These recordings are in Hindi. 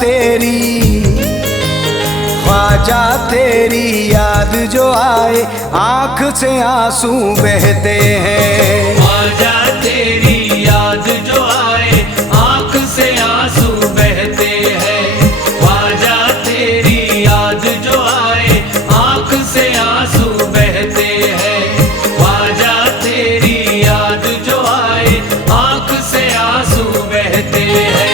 तेरी, ख्वाजा तेरी याद जो आए आँख से आंसू बहते हैं। ख्वाजा तेरी याद जो आए आँख से आंसू बहते हैं। ख्वाजा तेरी याद जो आए आँख से आंसू बहते हैं। ख्वाजा तेरी याद जो आए आँख से आंसू बहते हैं।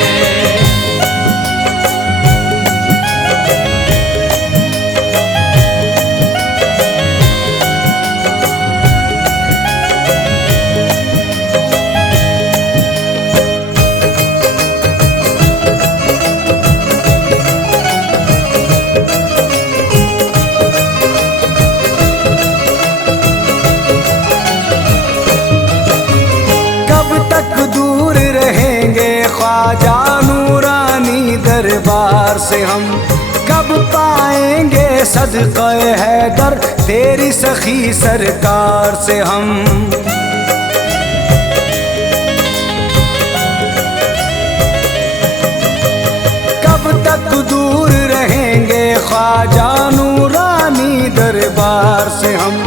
दूर रहेंगे ख्वाजा नूरानी दरबार से हम, कब पाएंगे सदक़े हैदर तेरी सखी सरकार से हम। कब तक दूर रहेंगे ख्वाजा नूरानी दरबार से हम,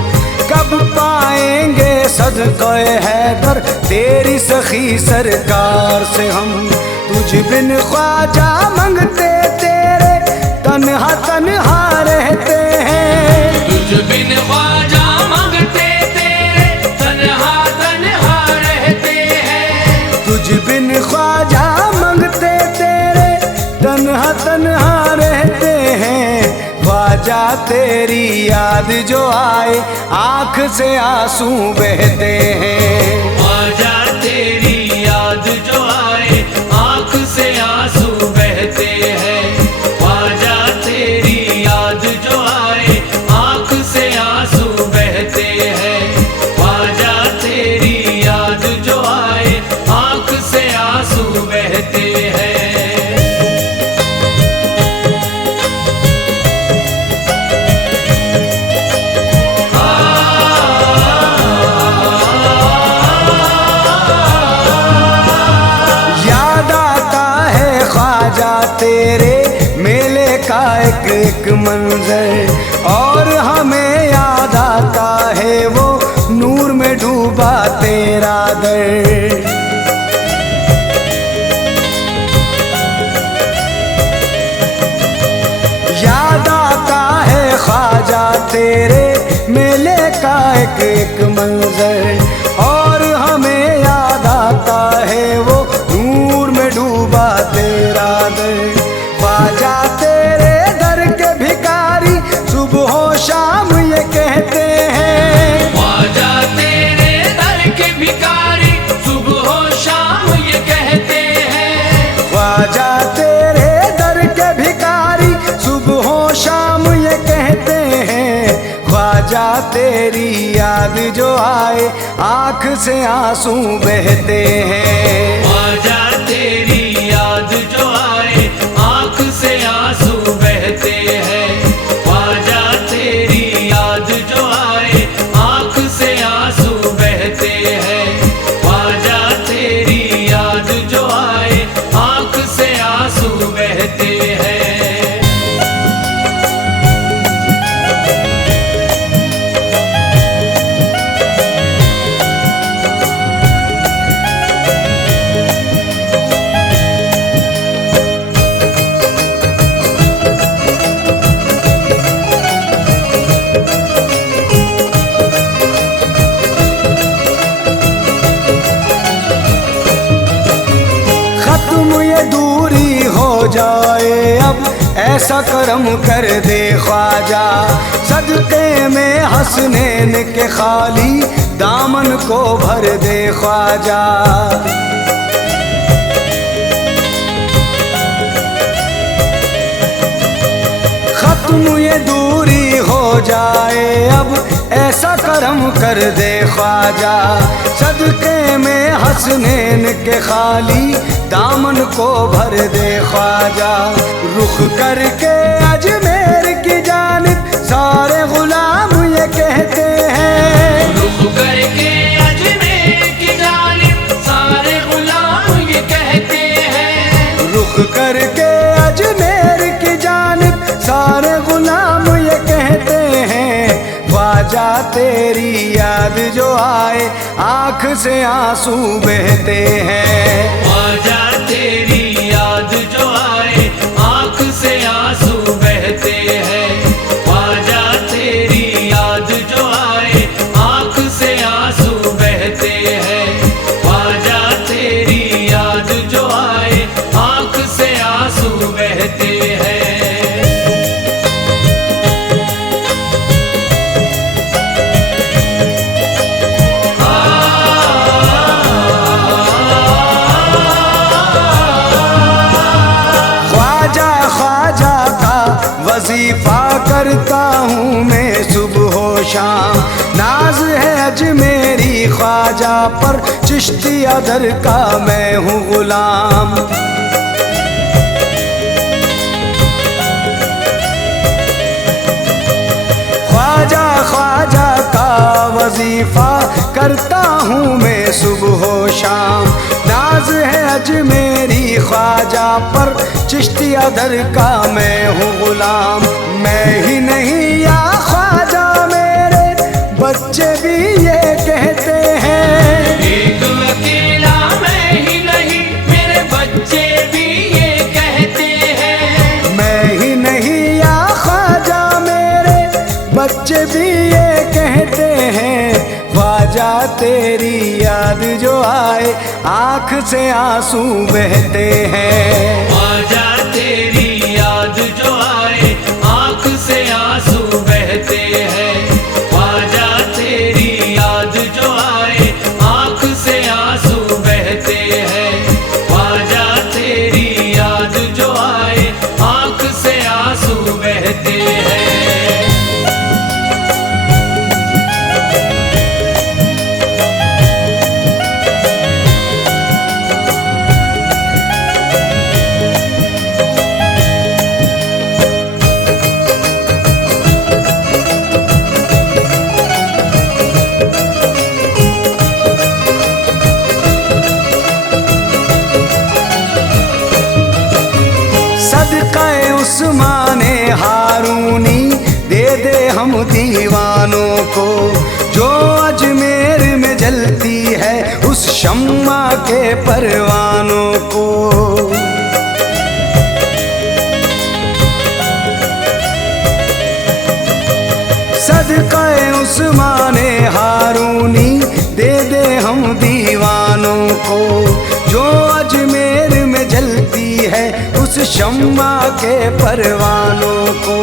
कब पाएंगे सदक़े हैदर तेरी सखी सरकार से हम। तुझ बिन ख्वाजा मंगते तेरे तन्हा तन्हा रहते हैं। तुझ बिन ख्वाजा मंगते तेरे तन्हा तन्हा रहते हैं। तुझ बिन ख्वाजा मंगते तेरे तन्हा तन्हा रहते हैं। ख्वाजा तेरी याद जो आए आँख से आंसू बहते हैं। ख्वाजा तेरी याद जो आए आँख से आंसू बहते हैं। ख्वाजा तेरी याद जो आए आँख से आंसू बहते हैं। ख्वाजा तेरी याद जो आए आँख से आंसू बहते हैं। तेरे मेले का एक मंजर और हमें याद आता है वो नूर में डूबा तेरा दर। याद आता है ख्वाजा तेरे मेले का एक मंजर और हमें याद आता है वो नूर में डूबा तेरा दर। ख्वाजा तेरे दर के भिखारी सुबह शाम ये कहते हैं। ख्वाजा तेरे दर के भिखारी सुबह शाम ये कहते हैं। ख्वाजा तेरे दर के भिखारी सुबह शाम ये कहते हैं। ख्वाजा तेरी याद जो आए आँख से आंसू बहते हैं। ख्वाजा तेरी याद जो आए आँख से आंसू बहते हैं। ख्वाजा तेरी याद जो आए आँख से आंसू बहते हैं। ख्वाजा तेरी याद जो आए आँख से आंसू बहते हैं। जाए अब ऐसा करम कर दे ख्वाजा, सदक़े में हसनैन के खाली दामन को भर दे ख्वाजा। खत्म ये दूरी हो जाए अब ऐसा करम कर दे ख्वाजा, सदक़े में हसनैन के खाली दामन को भर दे ख्वाजा। रुख करके अजमेर की जानिब सारे गुलाम ये कहते हैं। रुख करके अजमेर की जानिब सारे गुलाम ये कहते हैं। रुख करके अजमेर ख्वाजा तेरी याद जो आए आँख से आंसू बहते हैं। ख्वाजा तेरी याद जो आए आँख से आंसू बहते हैं। ख्वाजा तेरी याद जो आए आँख से आंसू बहते हैं। ख्वाजा तेरी याद जो आए आँख से आंसू बहते हैं। वजीफा करता हूँ मैं सुबह शाम, नाज है अजमेरी ख्वाजा पर, चिश्तिया दर का मैं हूँ गुलाम। ख्वाजा ख्वाजा का वजीफा करता हूँ मैं सुबह शाम, नाज है अजमेरी ख्वाजा पर, चिश्तिया दर का मैं हूँ गुलाम। मैं ही नहीं या ख्वाजा मेरे बच्चे भी ये कहते हैं, एक अकेला मैं ही नहीं मेरे बच्चे भी ये कहते हैं। मैं ही नहीं या ख्वाजा मेरे बच्चे भी ये कहते हैं। ख्वाजा तेरी याद जो आए आँख से आंसू बहते हैं। ख्वाजा तेरी याद जो आए आँख से आंसू बहते हैं। ख्वाजा तेरी याद जो आए आँख से आंसू बहते हैं। ख्वाजा तेरी याद जो आए आँख से आंसू बहते हैं। सदक़े उस्माने हारूनी दे दे हम दीवानों को, जो अजमेर में जलती है उस शम्मा के परवानों को। सदक़े उस्माने हारूनी दे दे हम दीवानों को, जो अजमेर में जलती है उस शम्मा के परवानों को।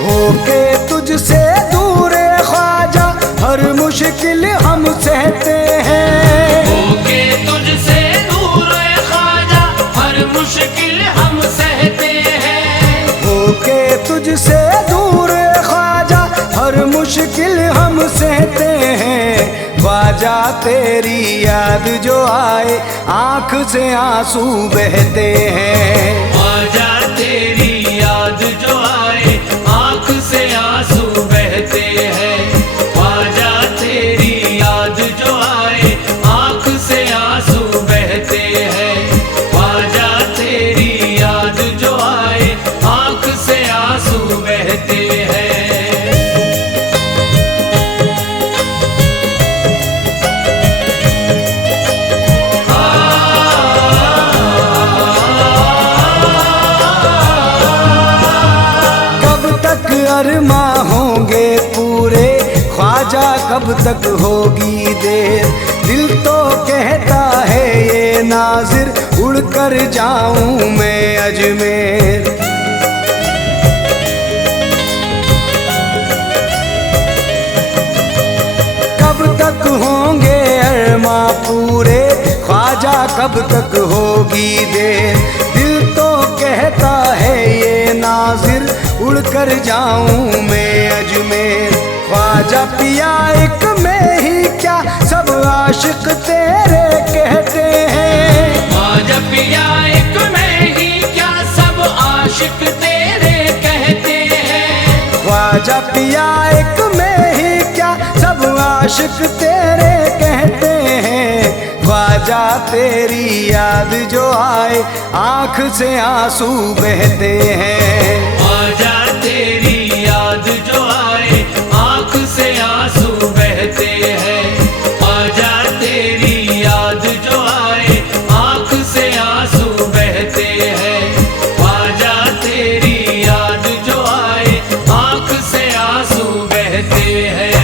होके तुझसे दूर ख्वाजा हर मुश्किल हम सहते हैं। होके तुझसे दूर ख्वाजा हर मुश्किल हम सहते हैं। होके तुझसे दूर ख्वाजा हर मुश्किल हम सहते हैं। ख्वाजा तेरी याद जो आए आँख से आंसू बहते हैं। ख्वाजा तेरी याद जो आए आँख से आंसू बहते हैं। ख्वाजा तेरी याद जो आए आँख से आंसू बहते हैं। ख्वाजा तेरी याद जो आए आँख से आंसू बहते हैं। अरमा होंगे पूरे ख्वाजा कब तक होगी देर, दिल तो कहता है ये नाजिर उड़कर जाऊं मैं अजमेर। कब तक होंगे अरमा पूरे ख्वाजा कब तक होगी देर, दिल तो कहता है ये नाजिर उड़कर जाऊं मैं अजमेर। ख्वाजा पिया एक में ही क्या सब आशिक तेरे कहते हैं। ख्वाजा पिया एक में ही क्या सब आशिक तेरे कहते हैं। ख्वाजा पिया एक में ही क्या सब आशिक तेरे कहते हैं। ख्वाजा तेरी याद जो आए आँख से आंसू बहते हैं। ख्वाजा तेरी याद जो आए आँख से बहते हैं।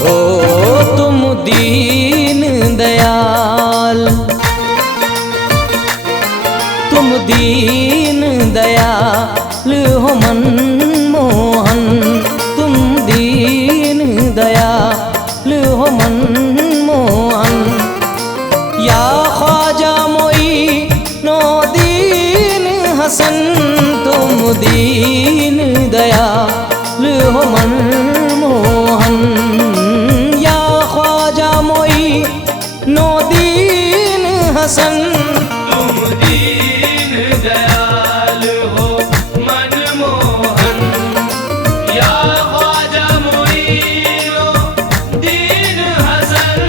ओ तुम दीन दयाल, तुम दीन दयाल हो मनमोहन, तुम दीन दयाल हो मनमोहन। या ख्वाजा मोइनो दीन हसन, तुम दीन दयाल हो मनमोहन। या ख्वाजा मोइनो दीन हसन, तुम दीन दयाल हो मनमोहन। या ख्वाजा मोइनो दीन हसन,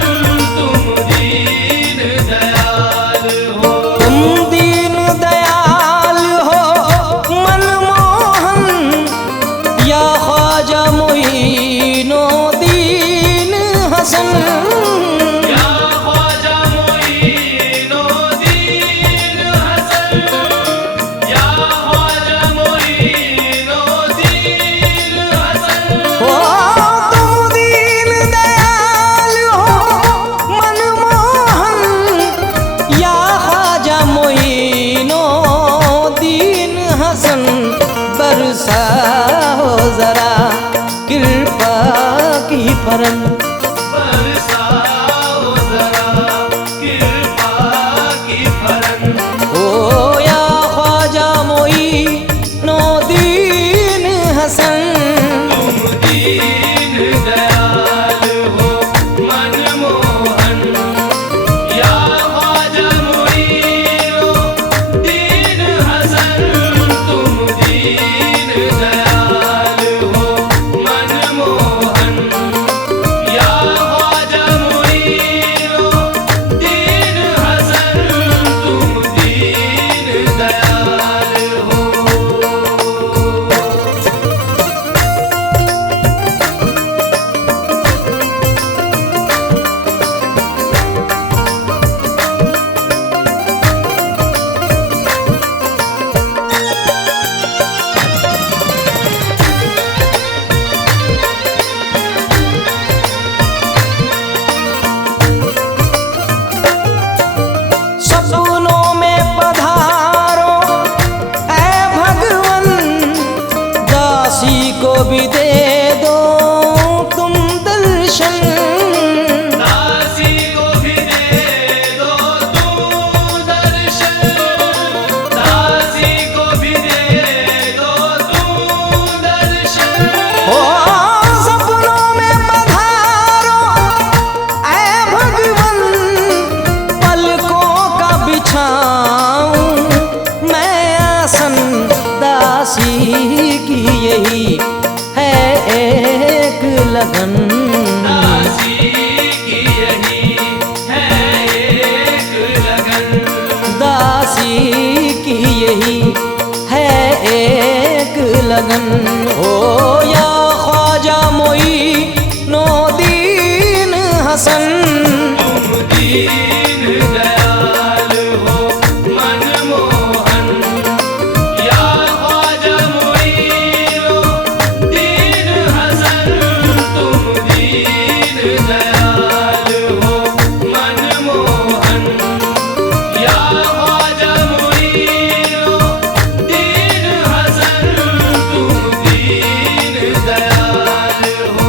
तुम दीन दयाल हो। तुम दीन दयाल हो मनमोहन। या ख्वाजा मोइनो दीन हसन, या ख्वाजा मोइनो दीन हसन। या ख्वाजा मोइनो दीन हसन। ओ तुम दीन दयाल हो मनमोहन। या ख्वाजा मोइनो दीन हसन, बरसाओ जरा कृपा की फरन। बरसाओ जरा कृपा की फरन। ओ या ख्वाजा मोइनो दीन हसन, तुम दीन दयाल हो मनमोहन। या ख्वाजा मोइनो दीन हसन, तुम दीन दयाल हो मनमोहन। या ख्वाजा मोइनो दीन हसन, तुम दीन दयाल हो। सपनों में पधारो ऐ भगवन, दासी को भी दे दो तुम दर्शन। दासी को भी दे दो तुम दर्शन। दासी को भी दे दो तुम दर्शन। ओ सपनों में पधारो ऐ भगवन, पलकों का बिछाऊं मैं आसन। दासी की यही है एक लगन, दासी की यही है एक लगन। दासी की यही है एक लगन। ओ या ख्वाजा मोइनो दीन हसन, तुम दीन दयाल हो मनमोहन। या ख्वाजा मोइनो दीन हसन, तुम दीन दयाल हो मनमोहन। या ख्वाजा मोइनो दीन हसन, तुम दीन दयाल हो।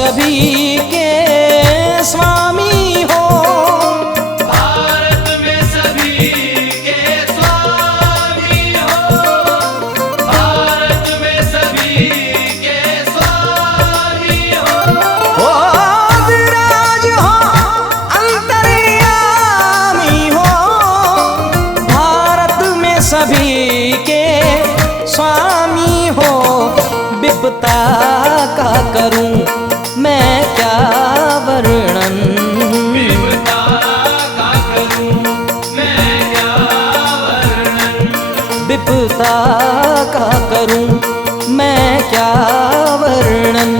सभी के स्वामी हो। भारत में सभी के स्वामी हो, भारत में सभी के स्वामी हो। ओ विराज हो अंतर्यामी हो, भारत में सभी के स्वामी हो। विपता का करूं मैं क्या वर्णन, विपता का करूं मैं क्या वर्णन, विपता का करूं मैं क्या वर्णन।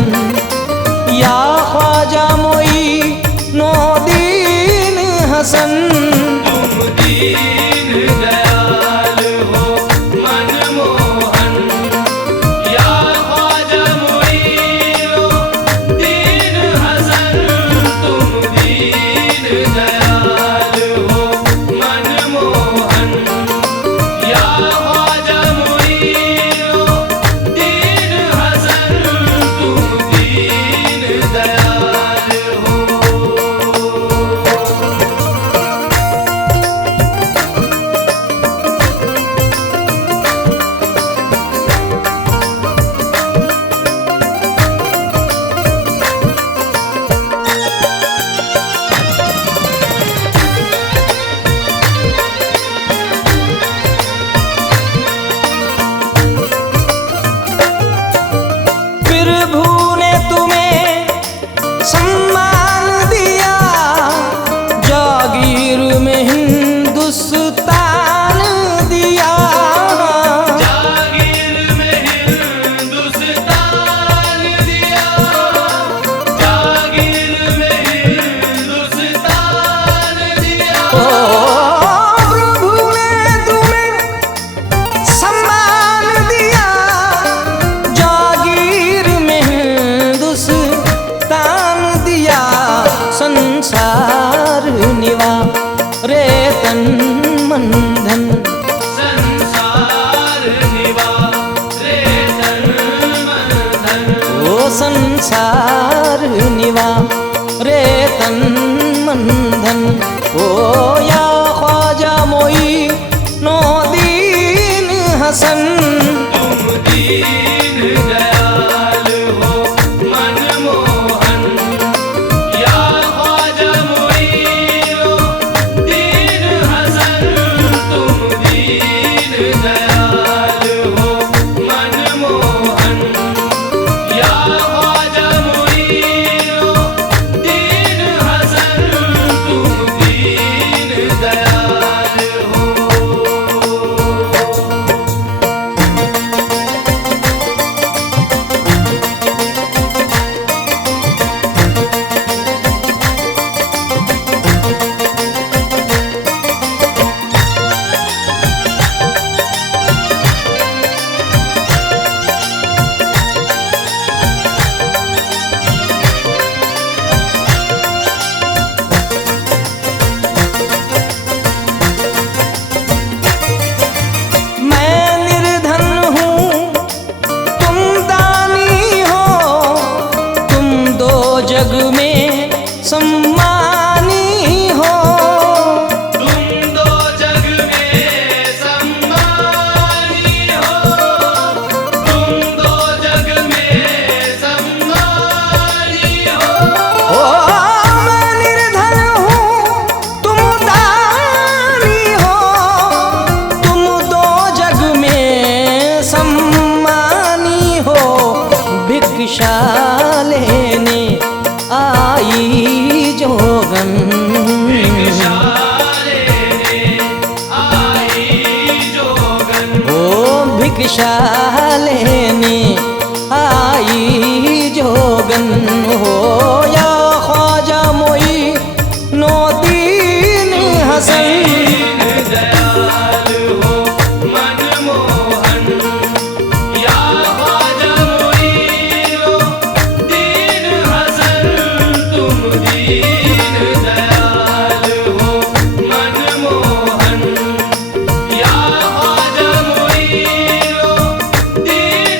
या ख्वाजा मोई नो दीन हसन, तुम दीन दयाल हो मनमोहन। या ख्वाजा मोइनो दीन हसन, तुम दीन दयाल हो मनमोहन। या ख्वाजा मोइनो दीन हसन, तुम दीन दयाल हो। प्रभु ने तुम्हें सम्मान दिया, जागीर में हिंदुस्तान दिया। जागीर में हिंदुस्तान दिया, जागीर में हिंदुस्तान दिया। ओ प्रभु ने तुम्हें सम्मान दिया, जागीर में हिंदुस्तान दिया। संसार निवा रे तन मन धन, संसार निवा रे तन मन धन, ओ संसार निवा रे तन मन धन। ओ या ख्वाजा मोई नो दीन हसन, तुम दीन दयाल हो मनमोहन। या ख्वाजा मोइनो दीन हसन, तुम दीन दयाल हो मनमोहन। या ख्वाजा मोइनो दीन हसन, तुम दीन दयाल हो। मैं निर्धन हूँ तुम दानी हो, तुम दो जग में सम्मानी हो। तुम दो जग में सम्मानी हो, तुम दो जग में सम्मानी हो। ओ मैं निर्धन हूँ तुम दानी हो, तुम दो जग में सम्मानी हो। भिक्षा लेने आई जोगन, भिक्षा लेने आई जोगन, ओ भिक्षा लेने आई जोगन हो। या ख्वाजा मोई नो दीन हसन, दीन दयाल हो मनमोहन। या ख्वाजा मोइनो दीन हसन, तुम दीन दयाल हो मनमोहन। या ख्वाजा मोइनो दीन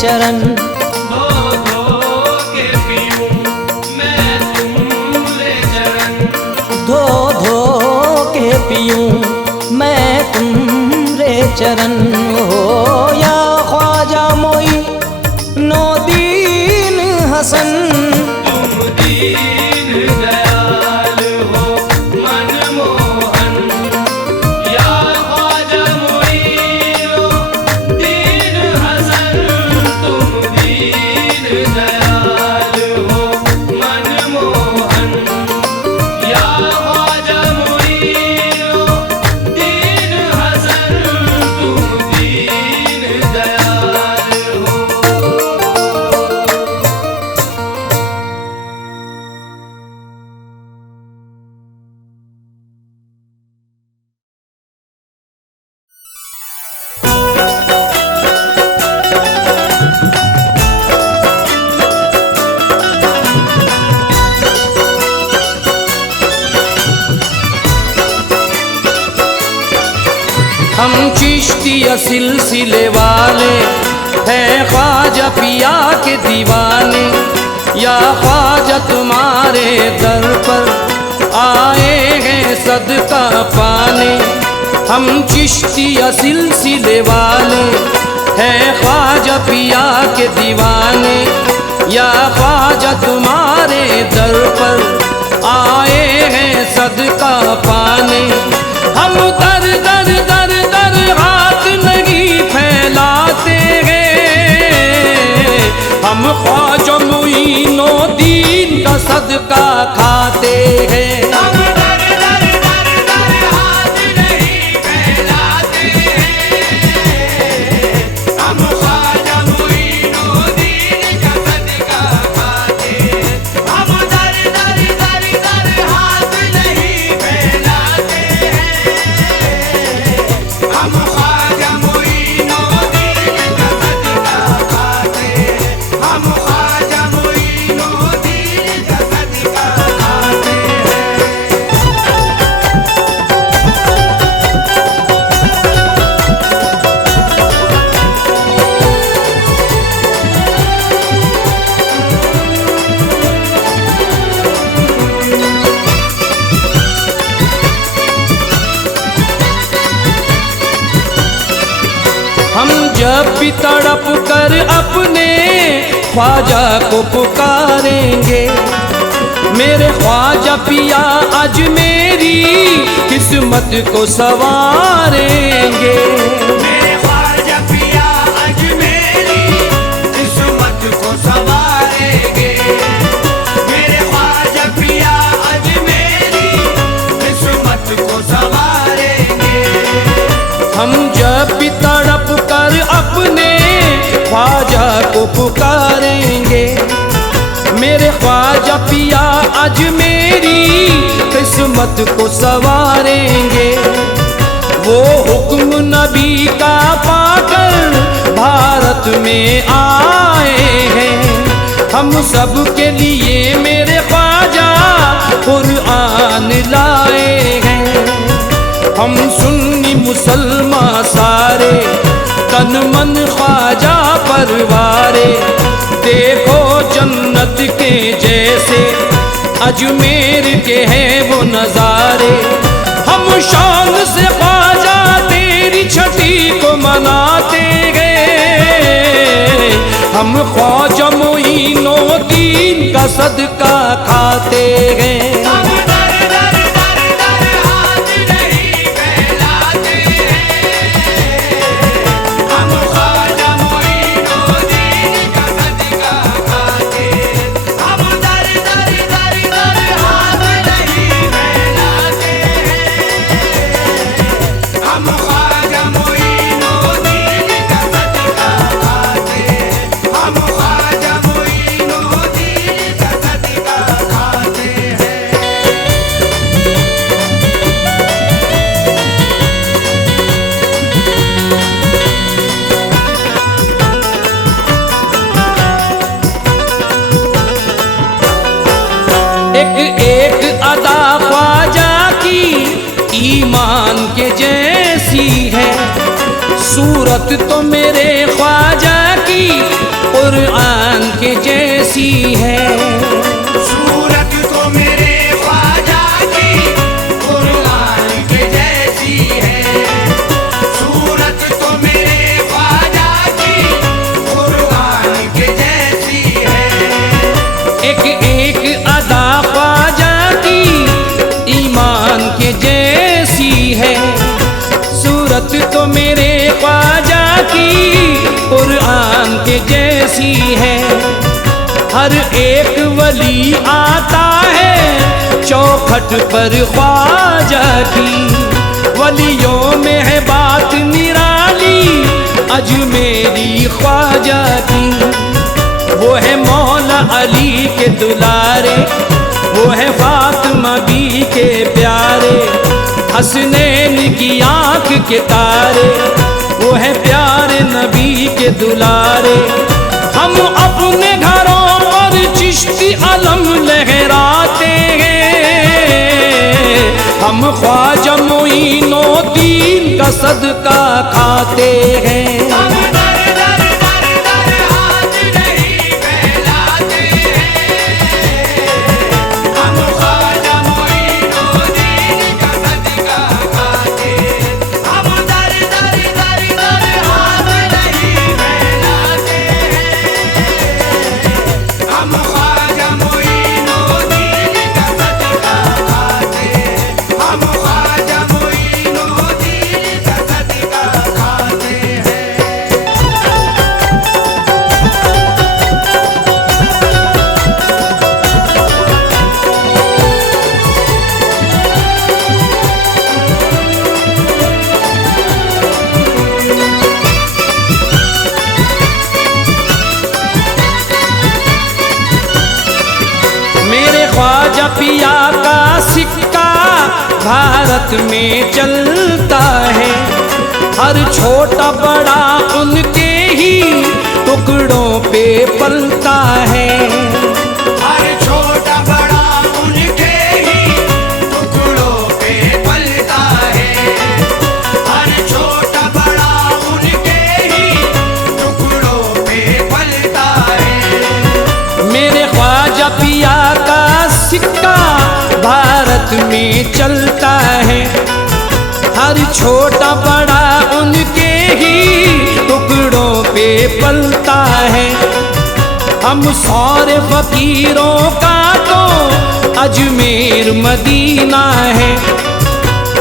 चरण। धो धो के पीऊं मैं तुम्हारे चरण। धो धो के पीऊं मैं तुम्हारे चरण। हो या ख्वाजा मोइनुद्दीन हसन। तुम दीन दयाल हो मनमोहन। या ख्वाजा मोइनुद्दीन हसन। तुम दीन दयाल हो मनमोहन। या ख्वाजा मोइनुद्दीन हसन। तुम दीन दयाल हो। हम चिश्तिया सिलसिले वाले हैं ख्वाजा पिया के दीवाने। या ख्वाजा तुम्हारे दर पर आए हैं सदका पाने। हम चिश्तिया सिलसिले वाले हैं ख्वाजा पिया के दीवाने। या ख्वाजा तुम्हारे दर पर आए हैं सदका पाने। हम दर दर दर दर हाथ नहीं फैलाते हैं। हम ख्वाजा मोइनुद्दीन का सदका खाते हैं। हम दर दर दर दर हाथ नहीं फैलाते हैं। हम ख्वाजा मोइनुद्दीन का सदका खाते हैं। हम दर दर दर दर हाथ नहीं फैलाते हैं। हम ख्वाजा मोइनुद्दीन का सदका खाते हैं। हम ख्वाजा मोइनुद्दीन का सदका खाते हैं। हम जब भी तड़प कर अपने ख्वाजा को पुकारेंगे। मेरे ख्वाजा पिया आज मेरी किस्मत को संवारेंगे। मेरे ख्वाजा पिया आज मेरी किस्मत को संवारेंगे। मेरे ख्वाजा पिया आज मेरी किस्मत को संवारेंगे। हम जब भी तड़प कर अपने ख्वाजा को पुकारेंगे। मेरे ख्वाजा पिया आज मेरी किस्मत को संवारेंगे। वो हुक्म नबी का पाकर भारत में आए हैं। हम सब के लिए मेरे ख्वाजा कुरान लाए हैं। हम सुन्नी मुसलमान सारे तन मन ख्वाजा परवारे। देखो जन्नत के जैसे अजमेर के हैं वो नज़ारे। हम शान से ख्वाजा तेरी छठी को मनाते गए। हम ख्वाजा मोइनुद्दीन का सदका खाते हैं। हम दर दर दर दर हाथ नहीं फैलाते हैं। हम ख्वाजा मोइनुद्दीन का सदका खाते हैं। हम दर दर दर दर हाथ नहीं फैलाते हैं। हम ख्वाजा मोइनुद्दीन का सदका खाते हैं। हम ख्वाजा मोइनुद्दीन का सदका खाते हैं। एक एक अदा ख्वाजा की ईमान के जैसी है। सूरत तो मेरे ख्वाजा की कुरान के जैसी है। सूरत तो मेरे ख्वाजा की कुरान के जैसी है। सूरत तो मेरे ख्वाजा की कुरान के जैसी है। एक एक अदा ख्वाजा की ईमान के जैसी है। सूरत तो मेरे ख्वाजा की कुरान के जैसी है। हर एक वली आता है चौखट पर ख्वाजा की। वलियों में है बात निराली अजमेरी ख्वाजा की। वो है मौला अली के दुलारे, वो है फातिमा बी के प्यारे। हसनैन की आंख के तारे, वो है प्यारे नबी के दुलारे। हम अपने घरों पर चिश्ती अलम लहराते हैं। हम ख्वाजा मोइनुद्दीन का सदका खाते हैं। हम दर दर दर दर हाथ नहीं फैलाते हैं। हम ख्वाजा मोइनुद्दीन का सदका खाते हैं। हम दर दर दर दर हाथ नहीं फैलाते हैं। हम ख्वाजा मोइनुद्दीन का सदका खाते हैं। हम ख्वाजा मोइनुद्दीन का सदका खाते हैं। मेरे ख्वाजा पिया का सिक्का भारत में चलता है। हर छोटा बड़ा उनके ही टुकड़ों पे पलता है। हर छोटा बड़ा उनके ही टुकड़ों पे पलता है। हर छोटा बड़ा उनके ही टुकड़ों पे पलता है। मेरे ख्वाजा पिया का सिक्का भारत में चलता है। हर छोटा बड़ा उनके ही टुकड़ों पे पलता है। हम सारे फकीरों का तो अजमेर मदीना है।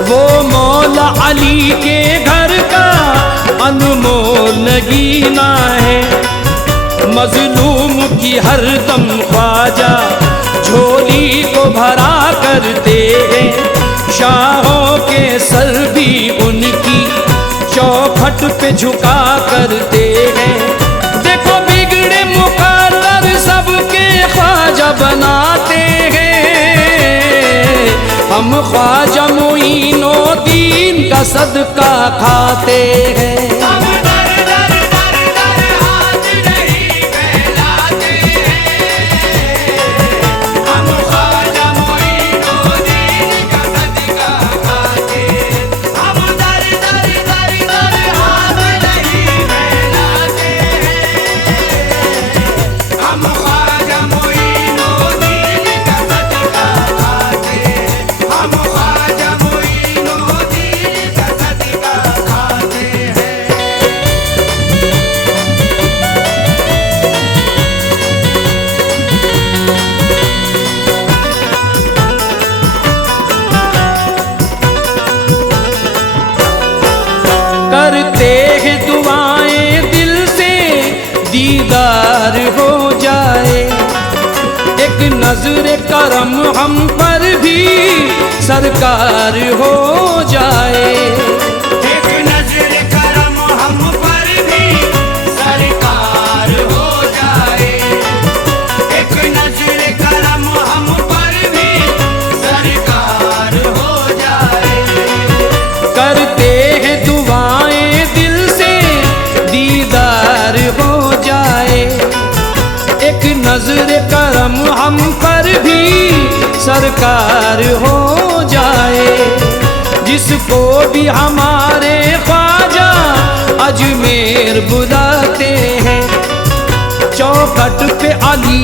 वो मौला अली के घर का अनमोल नगीना है। मजलूम की हर दम ख्वाजा झोली को भरा करते हैं। शाहों के सर भी उनकी चौखट पे झुका करते हैं। देखो बिगड़े मुकद्दर सबके ख्वाजा बनाते हैं। हम ख्वाजा मोइनुद्दीन का सदका खाते हैं। हम दर दर दर दर हाथ नहीं फैलाते हैं। हम ख्वाजा मोइनुद्दीन का सदका खाते हैं। हम दर दर दर दर हाथ नहीं फैलाते हैं। हम ख्वाजा मोइनुद्दीन का सदका खाते हैं। हम ख्वाजा मोइनुद्दीन का सदका खाते हैं। करते हैं दुआएं दिल से दीदार हो जाए। एक नजर करम हम पर भी सरकार हो जाए। एक नजर करम हम पर भी सरकार हो जाए। एक नजर करम हम पर भी सरकार हो जाए। करते हैं दुआएं दिल से दीदार हो जाए। एक नजर करम हम पर भी सरकार हो जाए। जिसको भी हमारे ख्वाजा अजमेर बुलाते हैं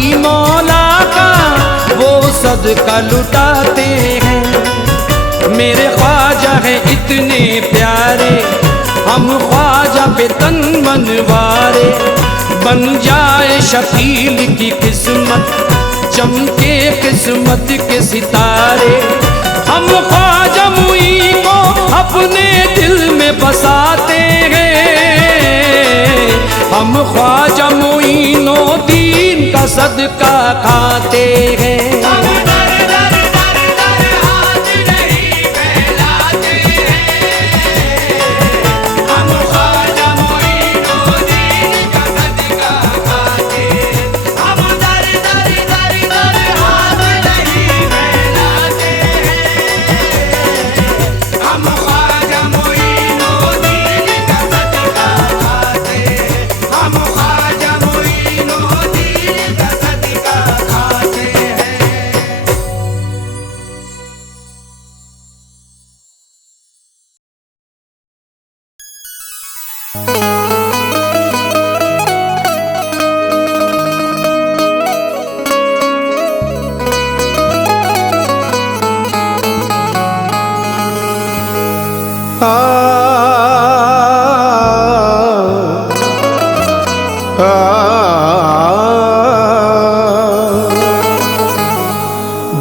नबी मौला का वो सदका लुटाते हैं। मेरे ख्वाजा हैं इतने प्यारे, हम ख्वाजा पे तन मनवारे। बन जाए शकील की किस्मत, चमके किस्मत के सितारे। हम ख्वाजा मुई को अपने दिल में बसाते हैं। हम ख्वाजा मोइनुद्दीन का सदका खाते हैं।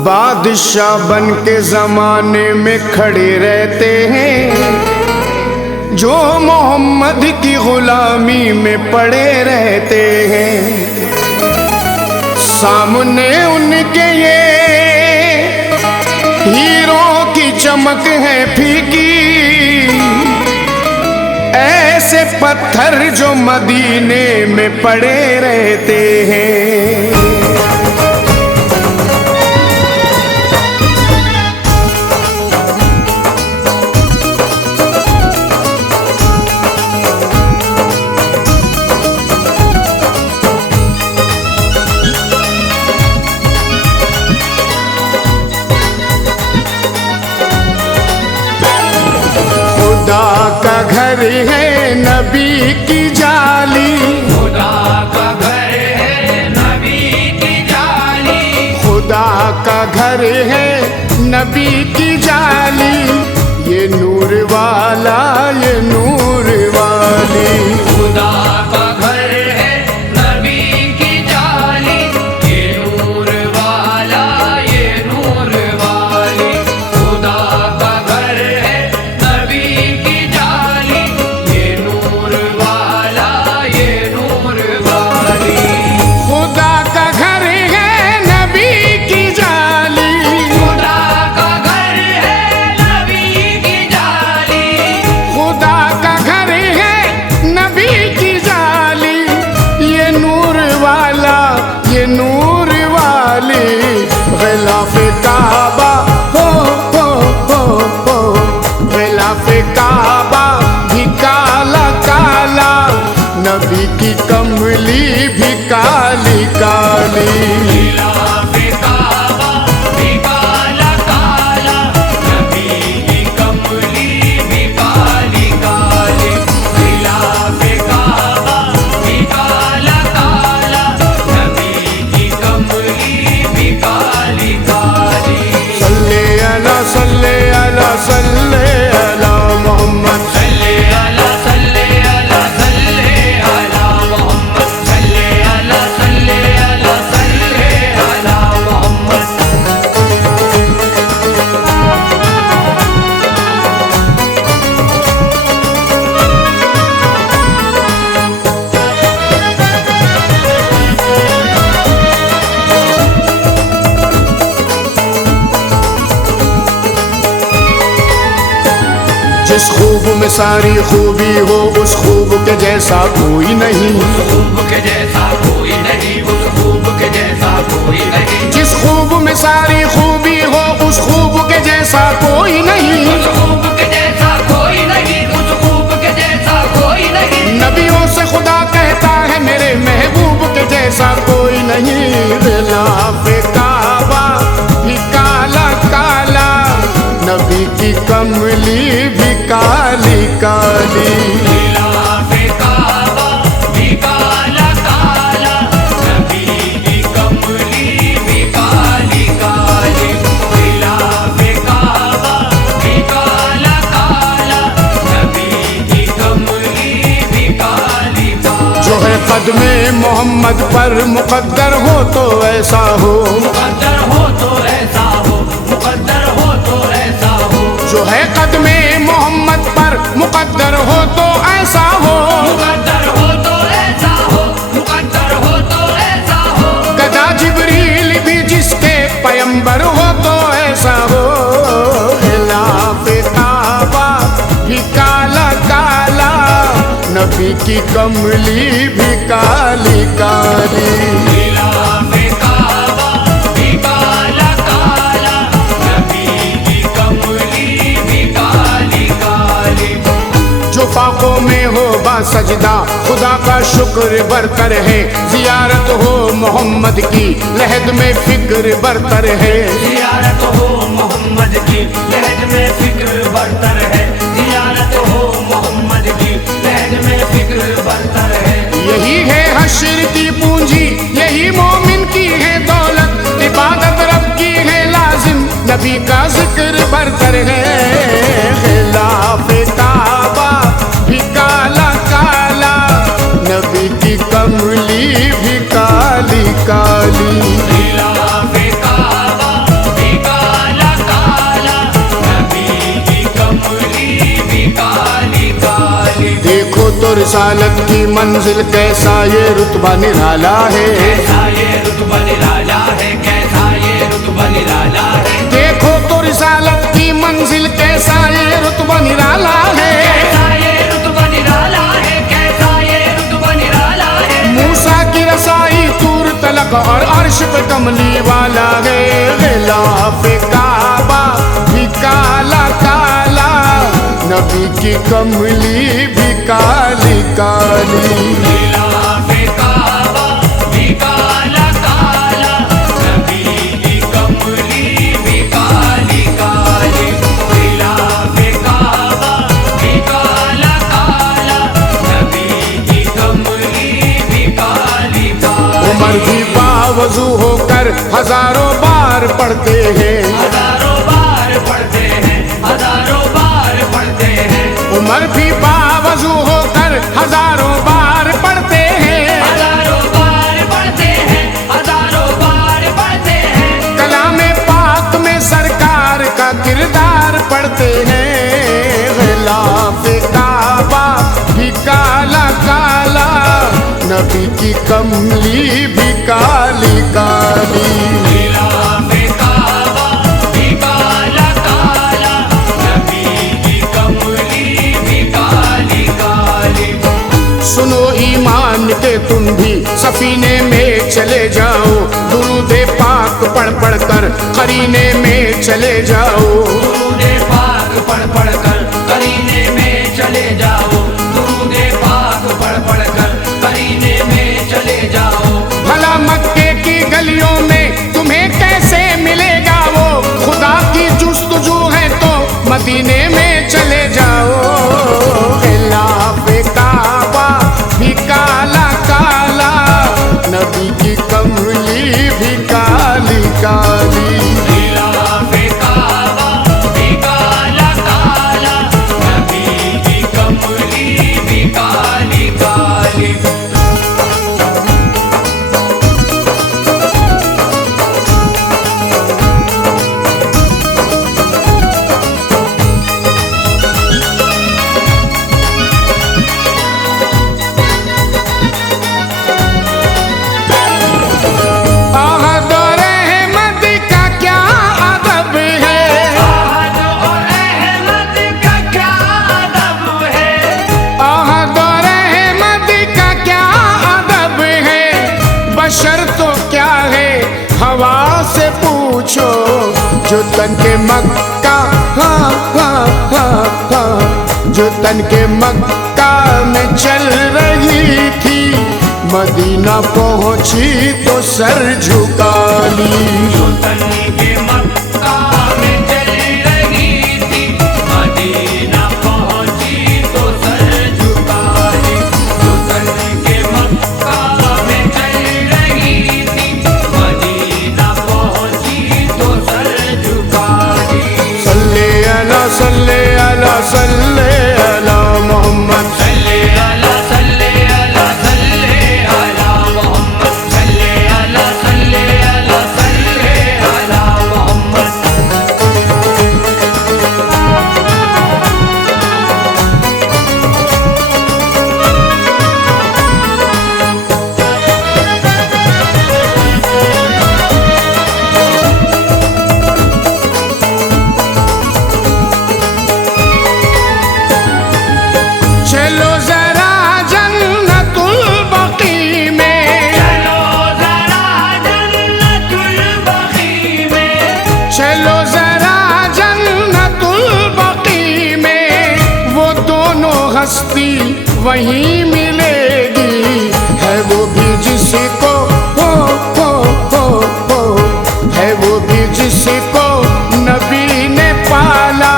बादशाह बन के जमाने में खड़े रहते हैं, जो मोहम्मद की गुलामी में पड़े रहते हैं। सामने उनके ये हीरों की चमक है फीकी, ऐसे पत्थर जो मदीने में पड़े रहते हैं। खुदा का घर है नबी की जाली, खुदा का घर है नबी की जाली। खुदा का घर है नबी की जाली, ये नूर वाला ये नूर वाली। खुदा का घर है नबी की जाली, ये नूर वाला ये नूर वाली। खुदा का घर है नबी की जाली, ये नूर वाला ये नूर वाली। खुदा का घर है नबी की जाली, खुदा का घर है नबी की जाली। खुदा का घर है नबी की जाली, ये नूर वाला ये नूर वाली। ग़िलाफ़े काबा हो हो, ग़िलाफ़े काबा भी काला काला, नबी की कमली भी काली काली। ग़िलाफ़े काबा भी काला काला, नबी की कमली भी काली काली। ग़िलाफ़े काबा भी काला काला, नबी की कमली भी काली काली। सल्ले अला सल्ले अला सल्ले अला मोहम्मद, सल्ले अला सल्ले अला सल्ले अला मोहम्मद। सल्ले अला सल्ले अला सल्ले अला मोहम्मद। जिस खूब में सारी खूबी हो, उस खूब के जैसा कोई नहीं। खूब के जैसा कोई नहीं, उस खूब के जैसा कोई नहीं। जिस खूब में सारी खूबी हो, उस खूब के जैसा कोई नहीं। उस खूब के जैसा कोई नहीं, उस खूब के जैसा कोई नहीं। नबियों से खुदा कहता है मेरे महबूब के जैसा कोई नहीं। ग़िलाफ़े काबा भी काला काला, नबी की कमली भी काली काली। ग़िलाफ़े काबा भी काला काला, नबी की कमली कदमे मोहम्मद पर मुकद्दर हो तो ऐसा हो, मुकद्दर हो तो ऐसा हो, मुकद्दर हो तो ऐसा हो, जो है कदमे मोहम्मद पर मुकद्दर हो तो ऐसा हो, मुकद्दर हो तो ऐसा हो, मुकद्दर हो तो ऐसा हो, गदा जिब्रील भी जिसके पैगंबर हो तो ऐसा हो, खिलाफे काबा भी काला काला, नबी की कमली भी काली काली। खिलाफे काबा भी काला काला, नबी की कमली भी काली काली। जो पाकों में हो बासजदा खुदा का शुक्र बरतर है, जियारत हो मोहम्मद की लहद में फिक्र बरतर है, जियारत हो मोहम्मद की लहद में फिक्र बरतर है, जियारत हो मोहम्मद की लहद में फिक्र बरतर है। यही है हश्र की पूंजी, यही मोमिन की है दौलत, इबादत रब की है लाजिम, नबी का जिक्र बरतर है। खिलाफे काबा भी काला काला, नबी की कमली भी काली काली। खिलाफे काबा भी काला काला, नबी की कमली भी काली काली। देखो तो रिसालत की मंजिल कैसा ये रुतबा निराला है, कैसा ये रुतबा निराला है, कैसा ये रुतबा निराला है, देखो तो रिसालत की मंजिल कैसा ये रुतबा निराला है, कैसा ये रुतबा निराला है, कैसा ये रुतबा निराला है। मूसा की रसाई तूर तलक और अर्श पे कमली वाला है। खिलाफे काबा भी काला काला, नबी की कमली भी काली काली। खिलाफे काबा भी काला काला, नबी की कमली भी काली काली। खिलाफे काबा भी काला काला, नबी की कमली भी काली काली। उमर भी बावजू होकर हजारों बार पढ़ते हैं, हजारों बार पढ़ते हैं, हजारों बार पढ़ते हैं, उमर भी बावजू होकर हजारों बार पढ़ते हैं, हजारों बार पढ़ते हैं, हजारों बार पढ़ते हैं। कलामे पाक में सरकार का किरदार पढ़ते हैं। खिलाफे काबा भी काला काला, नबी की कमली भी काली काली। खिलाफे काबा भी काला काला, नबी की कमली भी काली काली। सुनो ईमान के तुम भी सफीने में चले जाओ, दुरूदे पाक पढ़ पढ़ कर करीने में चले जाओ, दुरूदे पाक पढ़ पढ़ कर करीने में चले जाओ, दुरूदे पाक पढ़ पढ़ कर करीने में चले जाओ। भला मक्के की गलियों में तुम्हें कैसे मिलेगा वो, खुदा की जुस्तजू है तो मदीने में चले जाओ। खिलाफे काबा भी काला काला, नबी की कमली भी काली काली। खिलाफे काबा भी काला काला, नबी की कमली भी काली काली। आहद और रहमत का क्या अदब है, आहद और रहमत का क्या अदब है, आहद और रहमत का क्या अदब है, बशर तो क्या है हवा से पूछो, जो तन के मक्का हाँ हाँ हाँ हाँ, जो तन के मक्का में चल रही थी, मदीना पहुंची तो सर झुका ली। तन के मक्का में चल रही थी, मदीना पहुंची तो सर झुका ली। तन के मक्का में चल रही थी, मदीना पहुंची तो सर झुका ली। सल्ले अला सल्ले अला सल्ले अला मोहम्मद, सल्ले अला सल्ले अला सल्ले चलो जरा जन्नतुल बकी में, चलो जरा जन्नतुल बकी में, चलो जरा जन्नतुल बकी में, वो दोनों हस्ती वहीं मिलेगी। है वो भी जिसको है वो भी जिसको नबी ने पाला,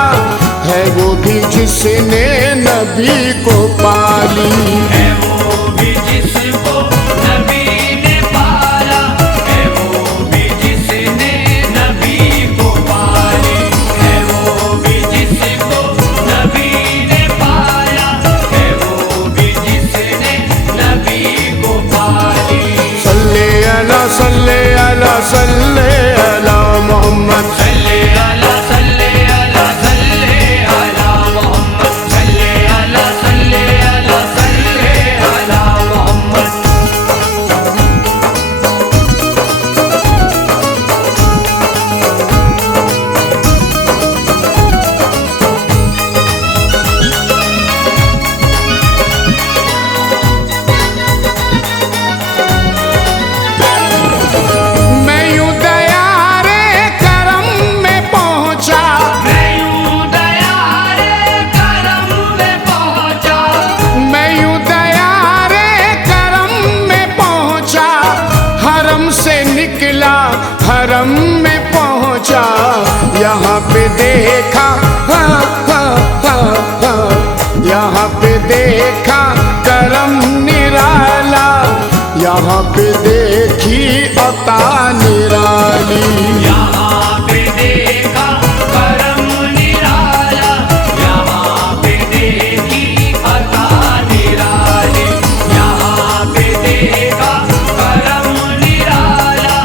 है वो भी जिसने नबी को पाली। है वो भी जिसको नबी ने पाला, है वो भी जिसने नबी को पाली, है वो भी जिसको नबी ने पाला, है वो भी जिसने नबी को पाली। सल्ले अला सल्ले अला सल्ले अला मोहम्मद, सल्ले अला सल्ले अला सल्ले अला मोहम्मद, सल्ले अला सल्ले अला सल्ले अला मोहम्मद। मैं यूं दयारे करम में पहुंचा, मैं यूं दयारे करम में पहुंचा, मैं यूं दयारे करम में पहुंचा, हरम से निकला हरम में पहुंचा। यहाँ पे देखा यहाँ पे देखा करम निराला, यहाँ पे देखी अता निराली। यहाँ पे देखा करम निराला, यहाँ पे देखी अता निराली, यहाँ पे देखा करम निराला,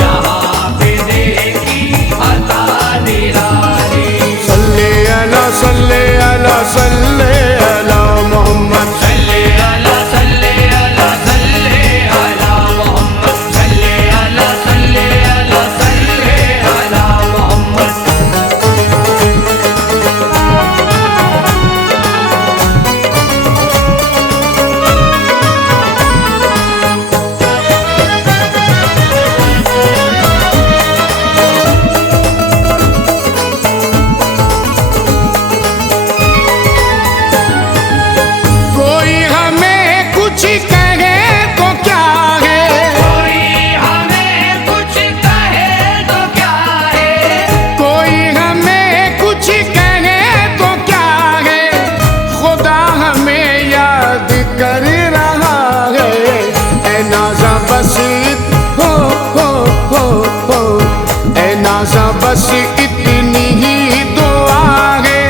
यहाँ पे देखी अता निराली। सल्ले अला सल्ले अला सल्ले अला मोहम्मद, सल्ले अला सल्ले अला सल्ले अला मोहम्मद, सल्ले अला सल्ले अला सल्ले अला मोहम्मद। कोई हमें कुछ कहे तो क्या है, कोई हमें कुछ कहे तो क्या है, कोई हमें कुछ कहे तो क्या है, खुदा हमें याद कर रहा है। ए नाज़ा बस ए नाज़ा बस इतनी ही दुआ है,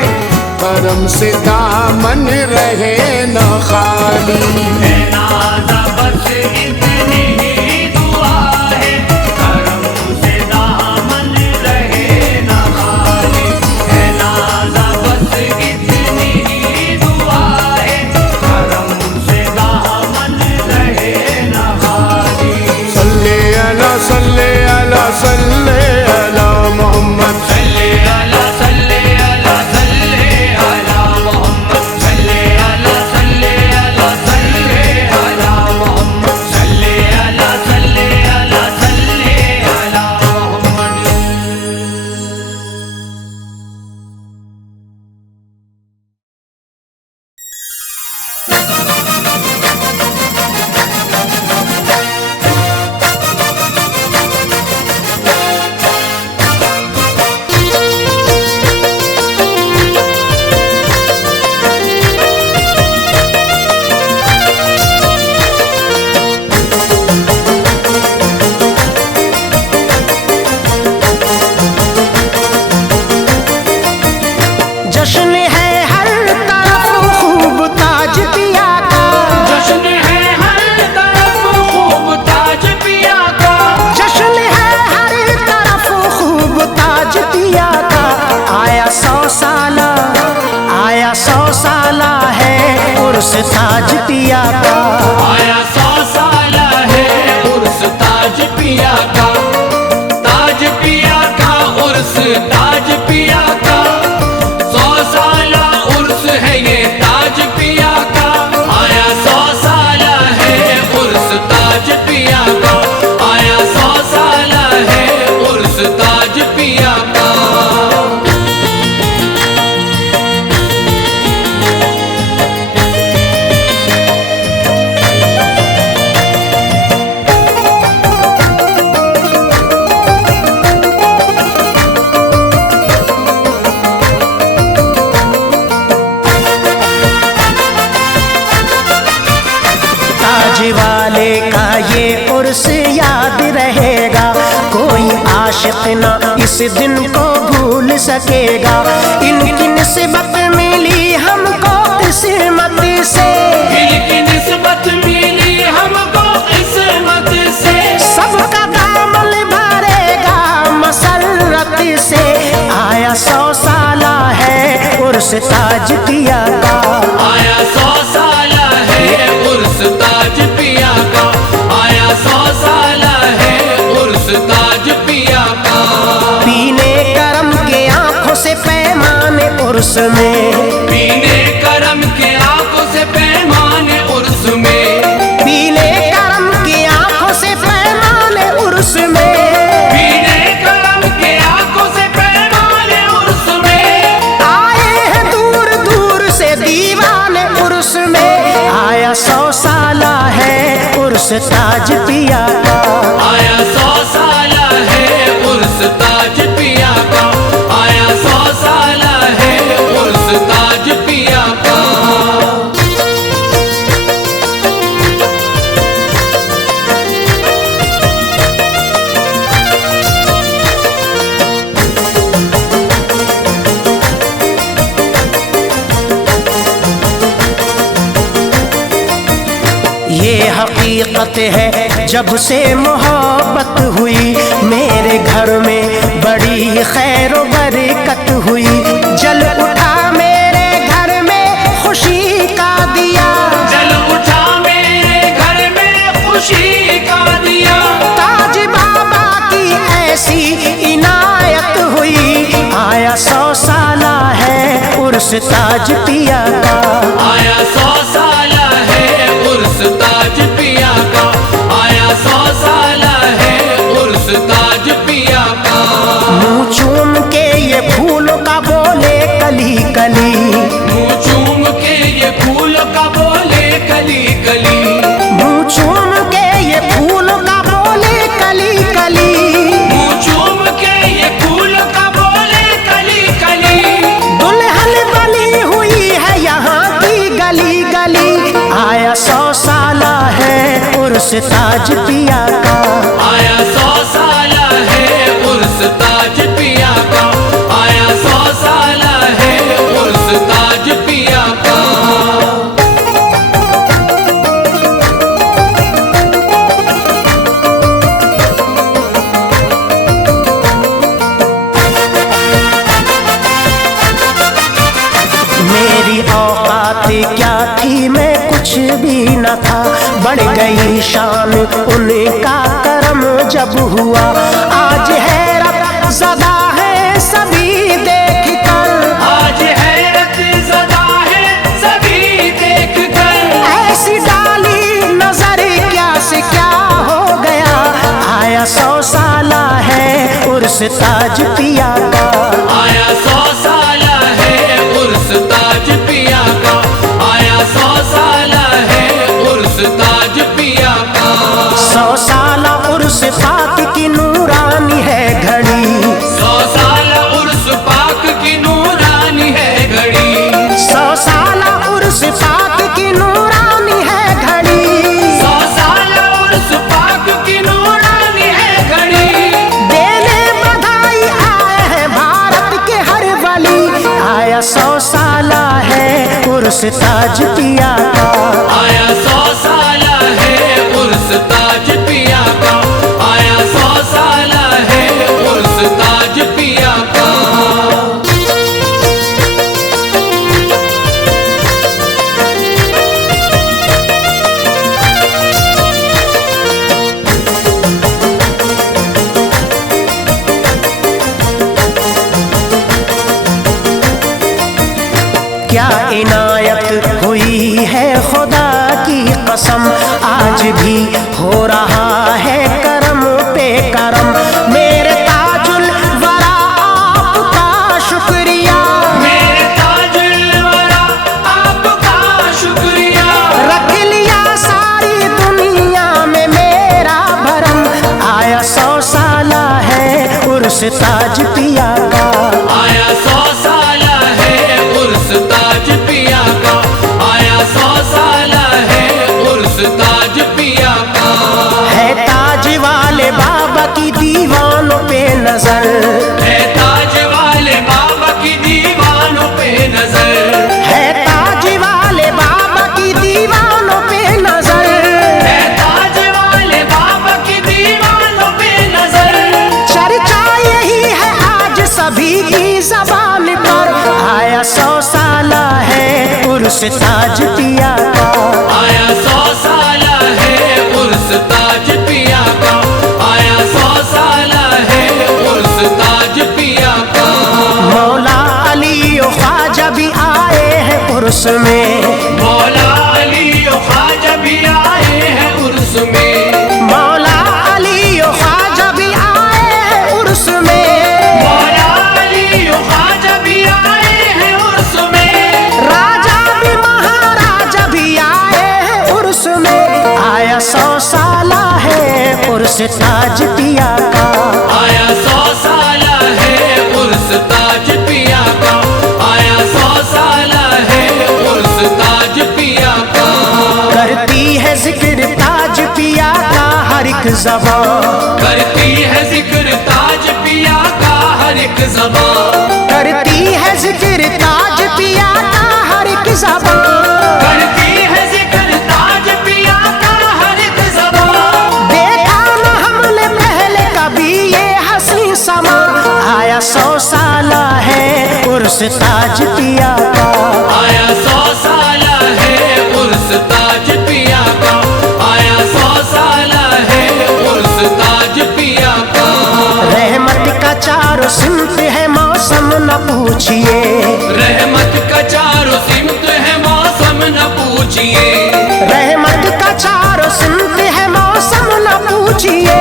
करम से दामन रहे न खाली। है नाज़ा बस इतनी ही दुआ है, करम से दामन रहे न खाली। है नाज़ा बस इतनी ही दुआ है, करम से दामन रहे न खाली। सल्ले अला सल्ले अला सल्ले अला मोहम्मद, सल्ले अला सल्ले अला सल्ले अला मोहम्मद, सल्ले अला सल्ले अला सल्ले अला मोहम्मद, सल्ले अला सल्ले अला सल्ले अला मोहम्मद। जश्न है हर तरफ खूब ताज पिया का, जश्न है हर तरफ खूब ताज पिया का, जश्न है हर तरफ खूब ताज पिया का। आया 100 साला है उर्स ताज पिया का। आया 100 साला है उर्स ताज पिया का, ताज पिया का उर्स ताज पिया का। 100 साला उर्स है ये ताज पिया का, ताज वाले का ये उर्स याद रहेगा, कोई आशिक ना इस दिन को भूल सकेगा। इनकी निस्बत मिली हमको किस्मत से, इनकी निस्बत मिली हमको किस्मत से। सबका दामन भरेगा मसरत से। आया 100 साला है उर्स ताज पिया का, आया 100 साला है उर्स ताज पिया का, आया 100 साला है उर्स ताज पिया का। पीने करम के आंखों से पैमाने उर्स में, पीने करम के आंखों से पैमाने उर्स में, पीने करम की आंखों से पैमाने उर्स में। पीने करम के आंखों से पैमाने उर्स में। आए हैं दूर दूर से दीवाने उर्स में। आया 100 साला है उर्स ताज पिया का, आया 100 साला है उर्स ताज पिया का, आया 100 साला है उर्स ताज पिया का। ये हकीकत है जब से मोहब्बत हुई, मेरे घर में बड़ी खैर व बरकत हुई। जल उठा मेरे घर में खुशी का दिया, जल उठा मेरे घर में खुशी का दिया। ताज बाबा की ऐसी इनायत हुई। आया 100 साला है उर्स ताज पिया का, आया 100 साला है उर्स ताज पिया का, आया 100 साला है उर्स ताज पिया का। मुँह चूम के ये फूलों का बोले कली कली, मुँह चूम के ये फूल का बोले कली कली, मुँह चूम के ये फूलों का बोले कली कली। मुँह चूम के ये फूल का बोले कली कली। दुल्हन बनी हुई है यहाँ की गली गली। आया 100 साला है उर्स ताज पिया का, आया 100 साला है उर्स ताज पिया का, आया 100 साला है उर्स ताज पिया का। मेरी औकात क्या थी मैं कुछ भी न था, बढ़ गई शान उनका करम जब हुआ। आज हैरत ज़दा है सभी देख कर, आज हैरत ज़दा है सभी देख कर। ऐसी डाली नजर क्या से क्या हो गया। आया 100 साला है उर्स ताज पिया का, आया 100 साला है उर्स ताज पिया का, आया 100 साला है उर्स ताज पिया का। 100 साला उर्स पाक की नूरानी है घड़ी, 100 साला उर्स पाक की नूरानी है घड़ी, 100 साला उर्स पाक की नूरानी है घड़ी। 100 साला उर्स पाक की नूरानी है घड़ी। देने बधाई आए हैं भारत के हर वली। आया 100 साला है उर्स ताज पिया का, आया 100 साला है उर्स ताज पिया का, आया 100 साला है उर्स ताज पिया का। क्या इनायत हुई है खुदा की कसम, आज भी हो रहा है करम पे करम। मेरे ताजुल वरा आपका शुक्रिया, मेरे ताजुल वरा आपका शुक्रिया। रख लिया सारी दुनिया में मेरा भरम। आया 100 साला है उर्स ताज पिया का, आया 100 साला है उर्स ताज पिया का, आया 100 साला है उर्स ताज की दीवानों पे नजर, है ताज वाले बाबा की दीवानों पे नजर, है ताज वाले बाबा की दीवानों पे नजर, है ताज वाले बाबा की दीवानों पे नजर। चर्चा यही है आज सभी की जबान पर, आया 100 साला है उर्स ताज पिया का, आया 100 साला है उर्स ताज पिया का, आया 100 साला है उर्स ताज पिया का। मौला अली और ख्वाजा भी आए हैं उर्स में, मौला अली और ख्वाजा भी आए हैं उर्स में, मौला अली और ख्वाजा भी आए हैं उर्स में, मौला अली और ख्वाजा भी आए हैं उर्स में, राजा भी महाराजा भी आए हैं उर्स में, आया 100 साला है उर्स ताज पिया का, आया 100 साला है उर्स ताज पिया का, आया 100 साला है उर्स ताज पिया का। करती है जिक्र ताज पिया का हर एक ज़बान, करती है जिक्र ताज पिया का हर एक ज़बान, करती है जिक्र ताज पिया का हर एक ज़बान, करती है जिक्र ताज पिया का हर एक ज़बान। देखा न हमने पहले कभी ये हसी समा, आया 100 साला है उर्स ताज पिया का, आया 100 साला है उर्स ताज पिया का, आया 100 साला है उर्स ताज पिया का। रहमत का चारों सिमत है मौसम न पूछिए, रहमत का चारों सिमत है मौसम न पूछिए, रहमत का चारों सिमत है मौसम न पूछिए,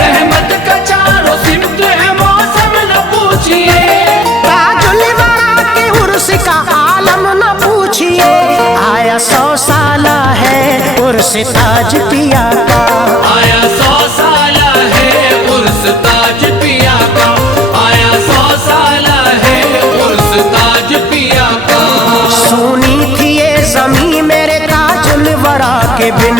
रहमत का चारों सिमत है मौसम न पूछिए, ताजुल वरा के उर्स का आलम न पूछिए, आया 100 साला है उर्स ताज पिया का, आया 100 साला है उर्स ताज पिया का, आया 100 साला है उर्स ताज पिया का। सुनी थी ये ज़मीं मेरे ताजुल वरा के बिन,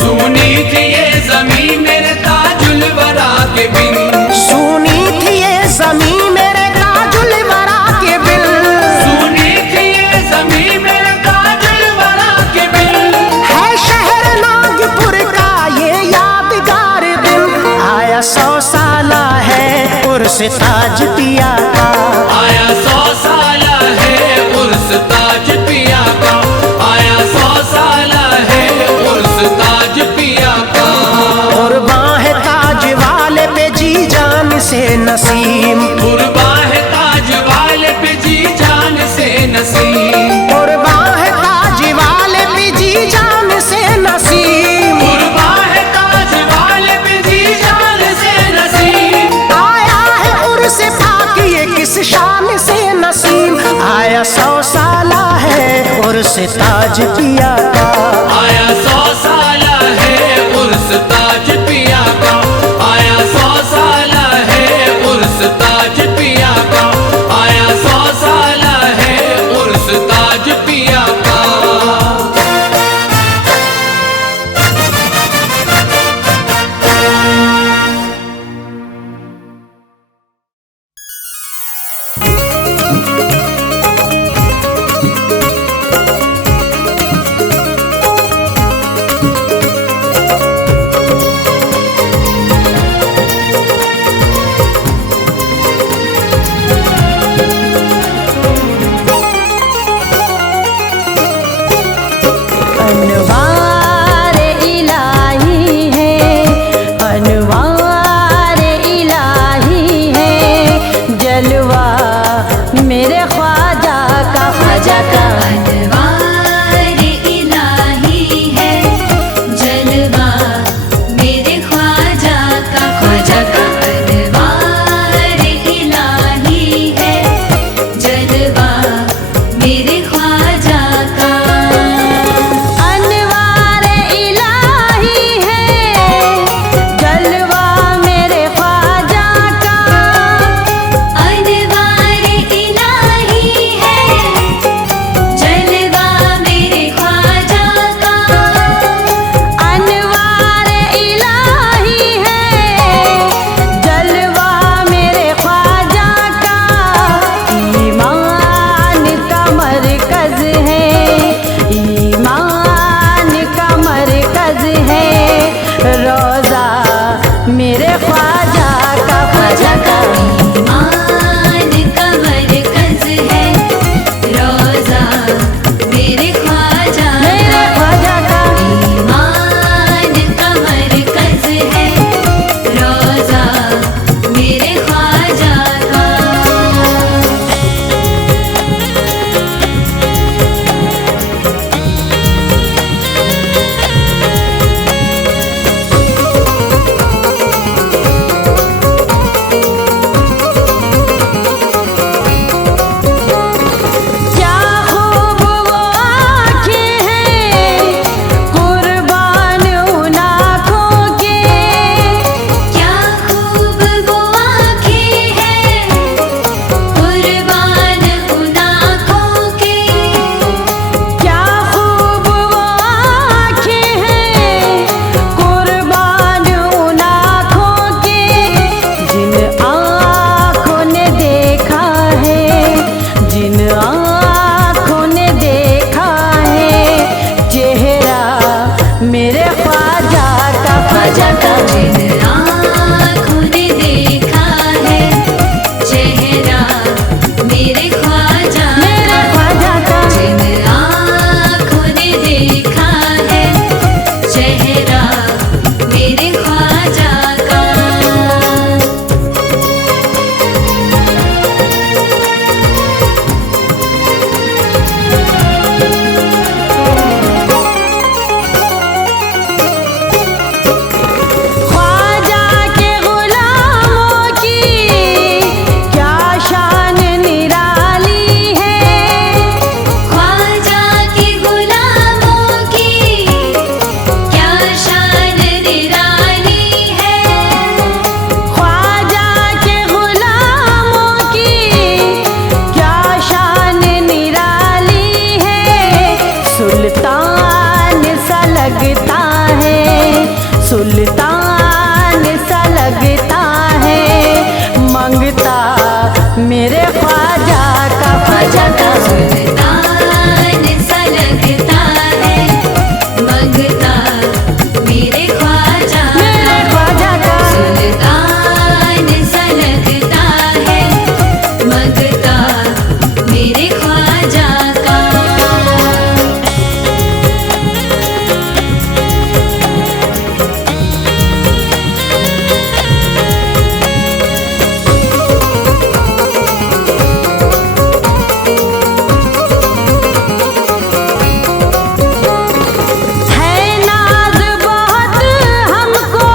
सुनी थी ये ज़मीं मेरे ताजुल वरा के बिन, सुनी थी ये ज़मीं मेरे ताजुल वरा के बिन, सुनी थी ये ज़मीं मेरे ताजुल वरा के बिन, है शहर नागपुर का ये यादगार दिन, आया 100 साला है उर्स ताज पिया का, आया 100 साला है उर्स ताज पिया का, आया 100 साला है उर्स ताज पिया का। कुर्बान है ताज वाले पे जी जान से नसीम, कुर्बान है ताज वाले पे जी जान से नसीम, कुर्बान है ताज वाले पे जी जान से नसीम, कुर्बान है ताज वाले पे जी जान से नसीम, आया है उर्स पाक ये किस शान से नसीम, आया 100 साला है उर्स ताज पिया का, आया 100 साला है उर्स ताज पिया का, आया 100 साला है उर्स ताज पिया का, आया 100 साला है उर्स ताज पिया का। सुल्तान सा लगता है, मंगता मेरे ख्वाजा का सुल्तान सा लगता है, मंगता मेरे ख्वाजा का सुल्तान सा लगता है, मंगता मेरे ख्वाजा का। है नाज बहुत हमको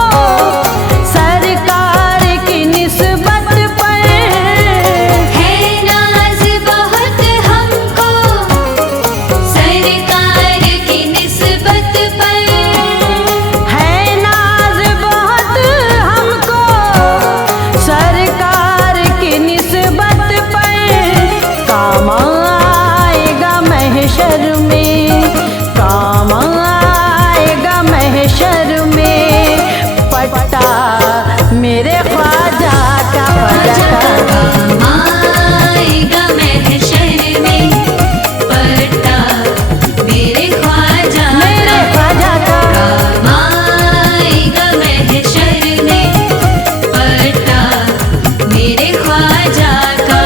सरकार की निस्बत पर, है नाज बहुत हमको सरकार की निस्बत पर, है नाज बहुत हमको सरकार की निस्बत पर। काम आएगा महशर में, काम आएगा महशर में, पट्टा मेरे ख्वाजा का काम आएगा महशर में, पट्टा मेरे ख्वाजा का काम आएगा महशर में, पट्टा मेरे ख्वाजा का।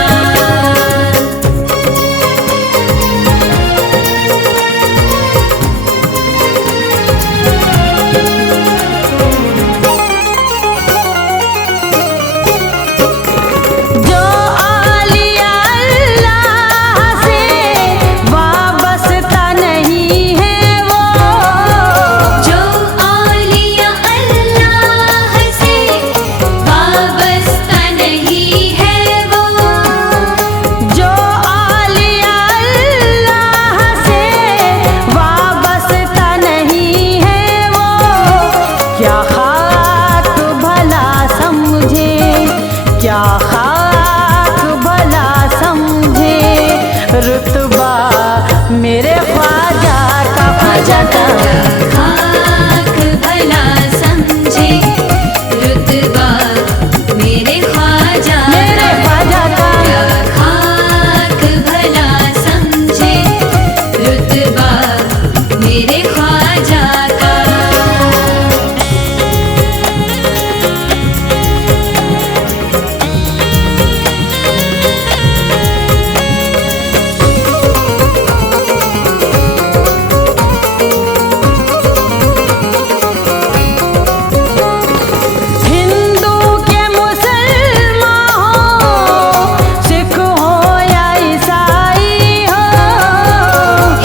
जो आलिया अल्लाह से वाबस्ता नहीं है वो, जो औलिया अल्लाह से वाबस्ता नहीं है वो, जो आलिया अल्लाह से वाबस्ता नहीं है वो, क्या खाक भला समझे, क्या खाक भला समझे, रुतबा मेरे ख्वाजा का खाक भला समझे, रुतबा मेरे ख्वाजा का खाक भला समझे, रुतबा मेरे ख्वाजा का। हिंदू के मुसलमान हो, सिख हो या ईसाई हो,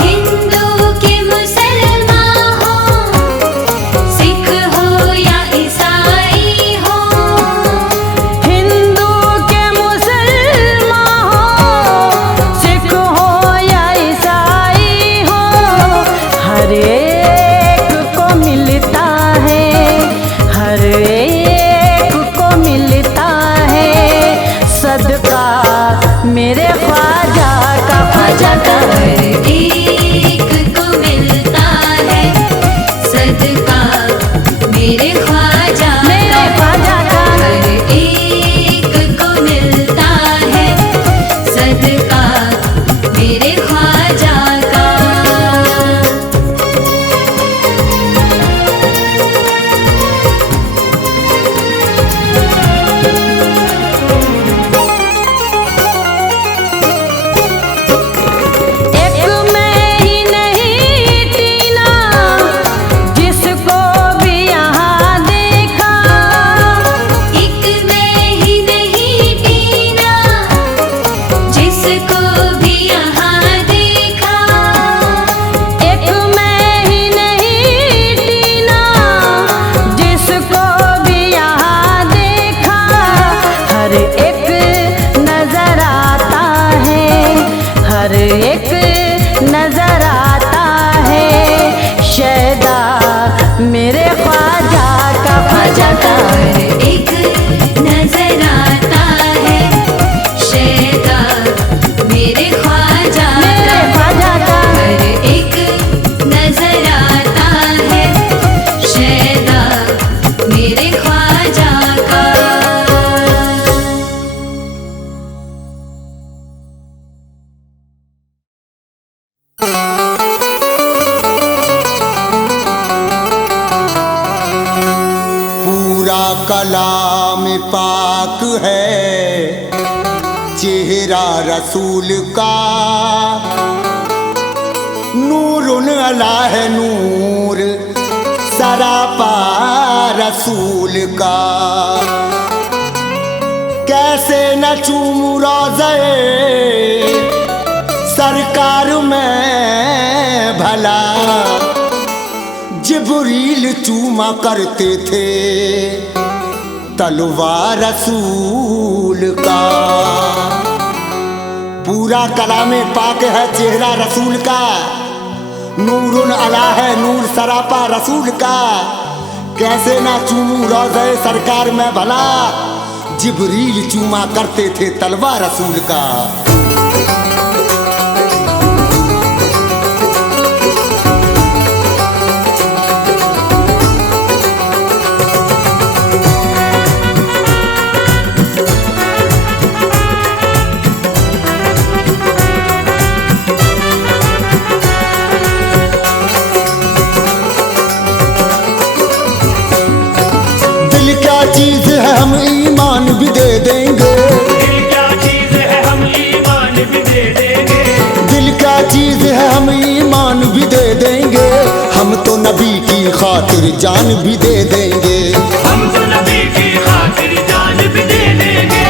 हिंदू के मुसलमान हो, सिख हो या ईसाई हो, हिंदू के मुसलमान हो, सिख हो या ईसाई हो, हर एक को मिलता है, हर एक को मिलता है सदका मेरे ख्वाजा का हर एक को मिलता है सदका मेरे ख्वाजा का हर एक को मिलता है सदका मेरे ख्वाजा का। एक मैं ही नहीं टीना, जिसको भी यहाँ कलाम पाक है चेहरा रसूल का, नूरुन अला है नूर सरापा रसूल का। कैसे न चूमूं रोज़े सरकार में भला, जिब्रील चूमा करते थे तलवार रसूल का। पूरा कलामे पाक है चेहरा रसूल का, नूरुन अला है नूर सरापा रसूल का। कैसे ना चूमूं रोज़े सरकार में भला, जिब्रील चूमा करते थे तलवार रसूल का। चीज है हम ईमान भी दे देंगे, दिल क्या चीज है हम ईमान भी दे देंगे, दिल क्या चीज है हम ईमान भी दे देंगे। हम तो नबी की खातिर जान भी दे देंगे, हम तो नबी की खातिर जान भी दे देंगे,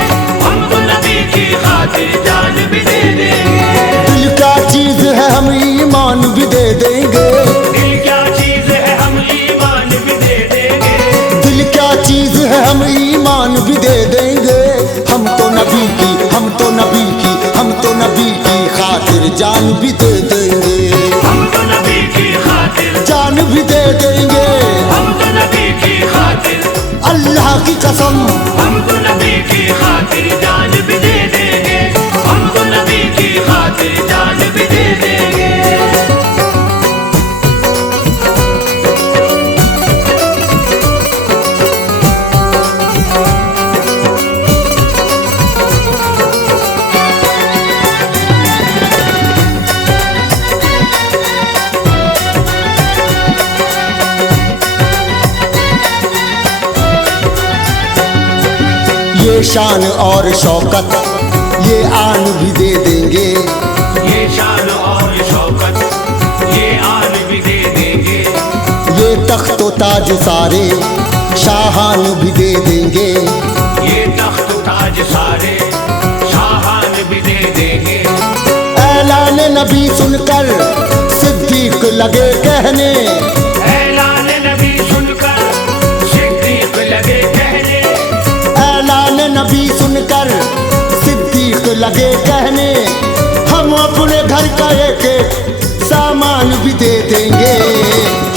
हम तो नबी की खातिर जान भी दे देंगे। दिल क्या चीज है हम ईमान भी दे देंगे, दिल क्या चीज है हम ईमान भी दे देंगे, दिल क्या चीज है हम ईमान भी दे देंगे। हम तो नबी की, हम तो नबी की, हम तो नबी की खातिर जान भी दे देंगे, हम तो नबी की खातिर जान भी दे देंगे। हम तो नबी की खातिर, अल्लाह की कसम हम तो नबी की खातिर जान भी दे देंगे, हम तो नबी की खातिर जान भी दे देंगे। ये शान और शौकत ये आन भी दे देंगे, ये शान और शौकत ये आन भी दे देंगे, ये तख्त ताज सारे शाहान भी दे देंगे, ये तख्त ताज सारे शाहान भी दे देंगे। ऐलान नबी सुनकर सिद्दीक लगे कहने, ऐलान नबी सुनकर सिद्दीक लगे कहने, ऐलान नबी सुनकर सिद्दीक लगे कहने। हम अपने घर का एक एक सामान भी दे देंगे,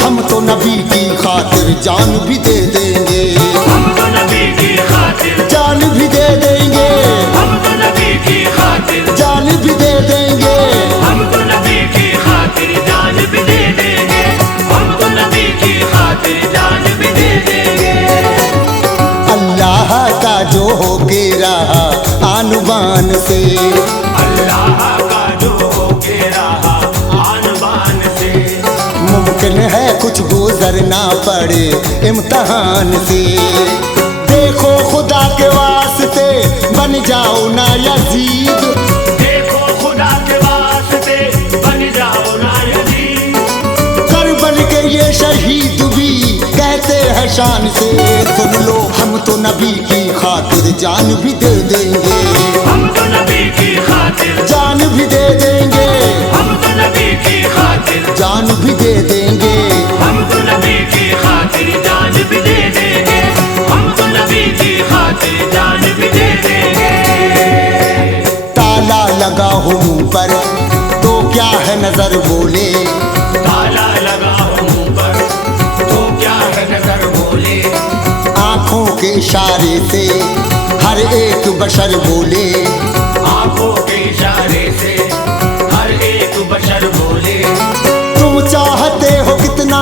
हम तो नबी की खातिर जान भी दे देंगे, हम तो नबी की खातिर जान भी दे देंगे, हम तो नबी की खातिर जान भी दे देंगे। हम तो नबी की खातिर जान भी दे देंगे, हम तो नबी की खातिर जान भी दे देंगे। अल्लाह का जो होके रहा आन बान से, अल्लाह का जो होके रहा आन बान से, मुमकिन है कुछ गुजरना पड़े इम्तिहान से। देखो खुदा के वास्ते बन जाओ ना यजीद, देखो खुदा के वास्ते बन जाओ ना यजीद, करबल के ये शहीद भी कहते हैं शान से। सुन लो हम तो नबी की खातिर जान भी दे देंगे, हम तो नबी की खातिर जान भी दे देंगे, हम तो नबी की खातिर जान भी दे देंगे। हम तो नबी की खातिर जान भी दे देंगे, हम तो नबी की खातिर जान भी दे देंगे। ताला लगा हो मुंह पर तो क्या है नजर बोले, ताला लगा हो मुंह पर तो क्या है नजर बोले, आंखों के इशारे से हर एक बशर बोले, आंखों के इशारे से हर एक बशर बोले। तुम चाहते हो कितना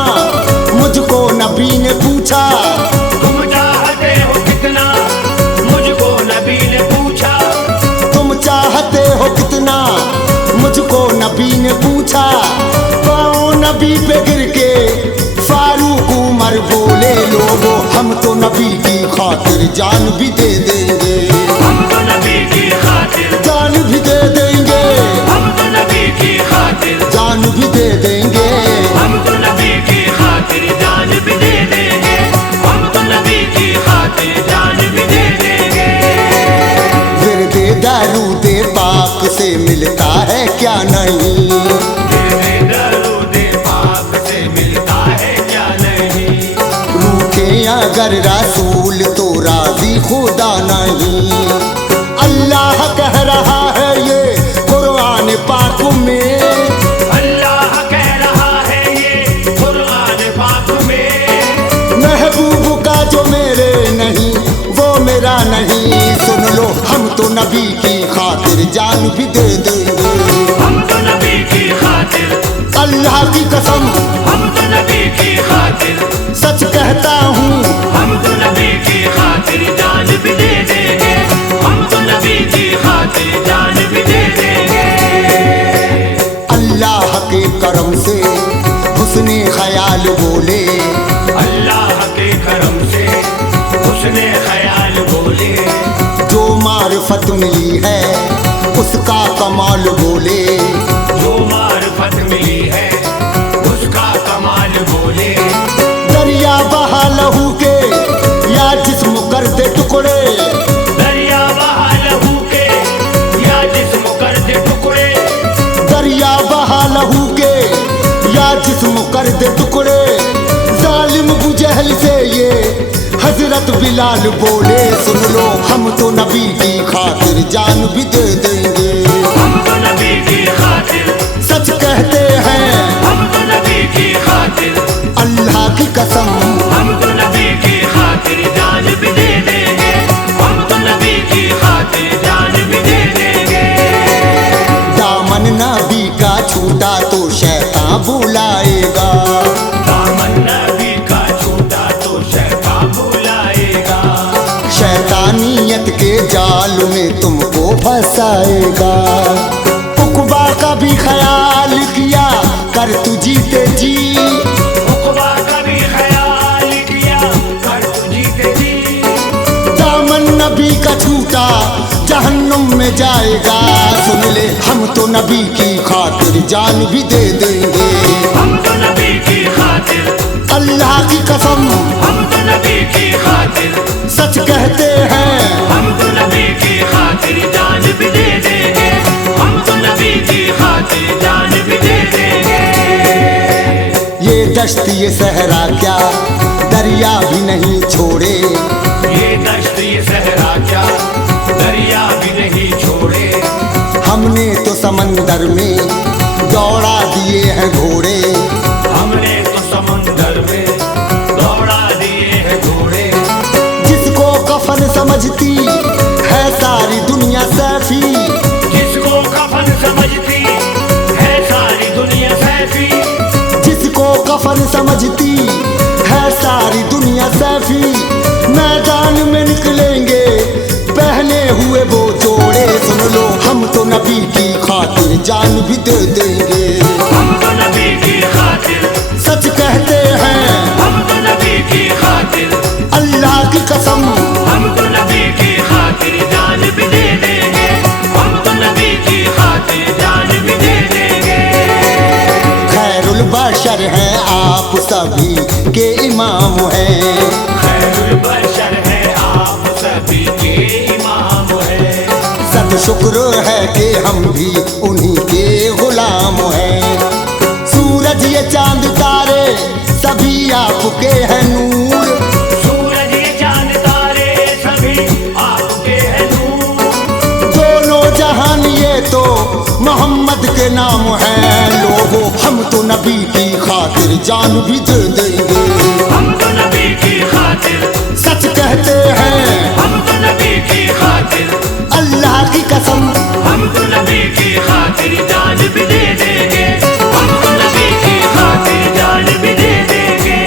मुझको नबी ने पूछा, तुम चाहते हो कितना मुझको नबी ने पूछा, तुम चाहते हो कितना मुझको नबी ने पूछा। पाओ नबी पे गिर के फारूक उमर बोले, लोगो हम तो नबी की खातिर जान भी दे देंगे, हम तो नबी की खातिर, जान भी दे देंगे, हम तो नबी की खातिर, जान भी दे देंगे, हम तो नबी की खातिर जान भी दे देंगे, हम तो नबी की खातिर जान भी दे देंगे। विरदे दरूदे पाक से मिलता है क्या नहीं, तेरे दरूदे पाक से मिलता है क्या नहीं, रूठे अगर रसूल तो राजी खुदा नहीं। अल्लाह कह रहा है ये कुरान पाक में, अल्लाह कह रहा है ये कुरान पाक में, महबूब का जो मेरे नहीं वो मेरा नहीं। सुन लो हम तो नबी की खातिर जान भी दे देंगे, हम तो नबी की खातिर, अल्लाह की कसम हम तो नबी की खातिर, सच कहता हूँ, हम तो नबी की खातिर जान भी दे देंगे, हम तो नबी की खातिर जान भी दे देंगे। अल्लाह के करम से हुस्ने ख्याल बोले, अल्लाह के करम से उसने ख्याल बोले, जो मार्फत मिली है उसका कमाल बोले, जो मार्फत मिली है उसका कमाल बोले, दरिया बहा लहू के या जिस्म कर दे टुकड़े, दरिया बहा लहू के या जिस्म कर दे टुकड़े, दरिया बहा लहू के या जिस्म कर दे टुकड़े। जालिम बुजहल से ये हजरत बिलाल बोले, सुन लो हम तो नबी की खातिर जान भी दे देंगे, हम तो नबी की खातिर, सच कहते हैं हम तो नबी की खातिर, अल्लाह की कसम, हम तो नबी की खातिर जान भी दे देंगे, हम तो नबी की खातिर जान भी दे देंगे। दामन नबी का छूटा तो शैतान बुलाएगा, दामन नबी का छूटा तो शैतान बुलाएगा, शैतानियत के जाल में तुमको फंसाएगा। उकबा का भी ख्याल किया कर तू जीते जी, उकबा का भी ख्याल किया कर तू जीते जी, दामन नबी का छूटा जहन्नुम में जाएगा। सुन ले हम तो नबी की खातिर जान भी दे देंगे, हम तो नबी की खातिर, अल्लाह की कसम हम तो नबी की खातिर, सच कहते हैं हम तो नबी की खातिर जान भी दे देंगे, हम तो नबी की खातिर जान भी दे देंगे। ये दश्त ये सहरा क्या दरिया भी नहीं छोड़े, ये दश्त ये सहरा क्या दरिया भी नहीं छोड़े, हमने तो समंदर में दौड़ा दिए हैं घोड़े, हमने तो समुंदर में दौड़ा दिए हैं घोड़े, जिसको कफन समझती है सारी दुनिया सैफी, जिसको कफन समझती है सारी दुनिया सैफी, जिसको कफन समझती है सारी दुनिया सैफी। मैदान में निकलेंगे पहने हुए वो जोड़े, सुन लो हम तो नबी की खातिर जान भी दे देंगे, हम तो नबी की खातिर, सच कहते हैं हम तो नबी की खातिर, अल्लाह की कसम हम तो नबी की खातिर जान भी दे देंगे, हम तो नबी की खातिर जान भी दे देंगे। खैरुल बशर हैं आप सभी के इमाम हैं, खैरुल बशर है आप सभी के इमाम है, सद शुक्र है कि हम भी उन्हीं के गुलाम हैं। सूरज ये चांद तारे सभी आपके हैं नूर, सूरज ये चांद तारे सभी आपके हैं नूर, दोनों जहान ये तो मोहम्मद के नाम हैं। लोगों हम तो नबी की खातिर जान भी दे देंगे, हम तो नबी की खातिर, सच कहते हैं हम तो नबी की खातिर, अल्लाह की कसम हम तो नबी की खातिर जान भी दे देंगे, हम तो नबी की खातिर जान भी दे देंगे।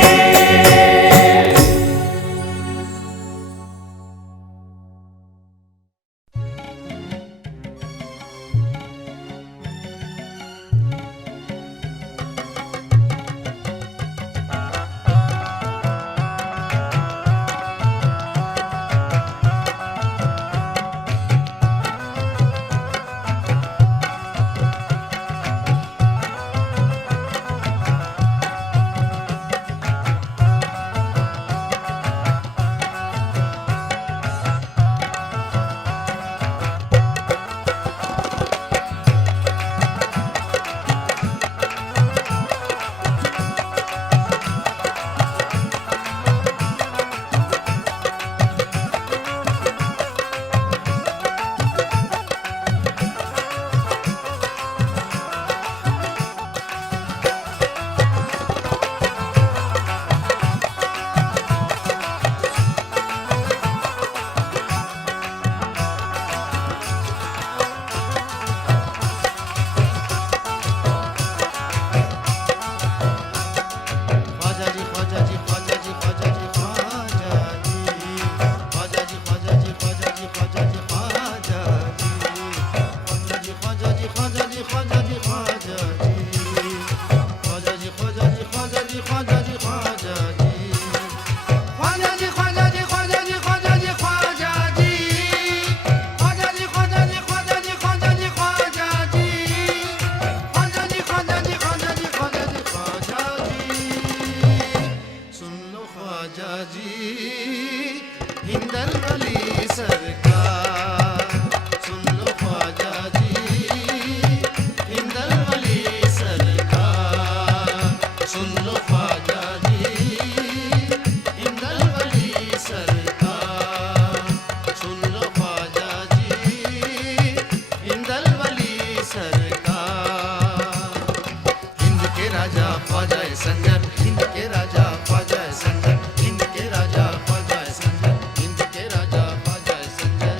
ख्वाजा जी हिंदल वली सरकार सुन लो ख्वाजा जी हिंदल वली सरकार सुन लो ख्वाजा जी हिंदल वली सरकार सुन लो ख्वाजा जी हिंदल वली सरकार हिंद के राजा ख्वाजा संजर हिंद के राजा ख्वाजा संजर हिंद के राजा ख्वाजा संजर हिंद के राजा ख्वाजा संजर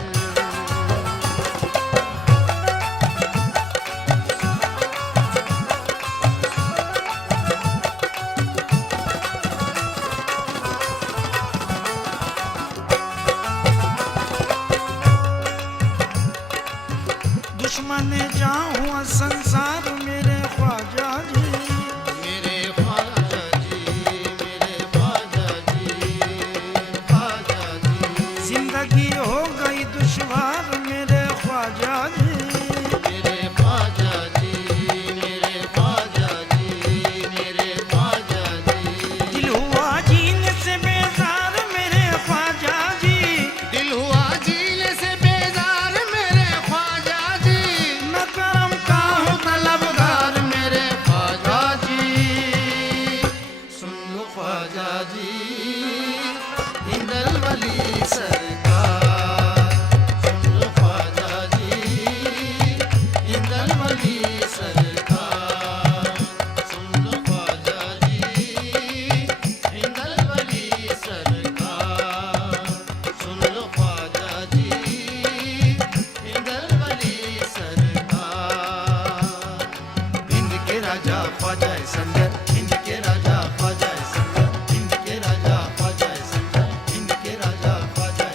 दुश्मन जाऊं संसार मेरे ख्वाजा जी मेरे ख्वाजा जी मेरे ख्वाजा जी ख्वाजा जी जिंदगी हो गई दुश्वार मेरे ख्वाजा जी मेरे ख्वाजा जी मेरे ख्वाजा जी मेरे ख्वाजा जी दिल हुआ जीने से बेजार मेरे ख्वाजा जी दिल हुआ जीने से बेजार मेरे ख्वाजा जी मैं करम का हूँ तलबगार मेरे ख्वाजा जी सुन लो ख्वाजा जी हिंदल वली सरकार सुन लो ख्वाजा जी हिंदल वली सरकार सुन लो ख्वाजा जी हिंदल वली सरकार सुन लो ख्वाजा जी हिंदल वली सरकार हिंद के राजा ख्वाजा संजर हिंद के राजा ख्वाजा संजर हिंद के राजा ख्वाजा संजर हिंद के राजा ख्वाजा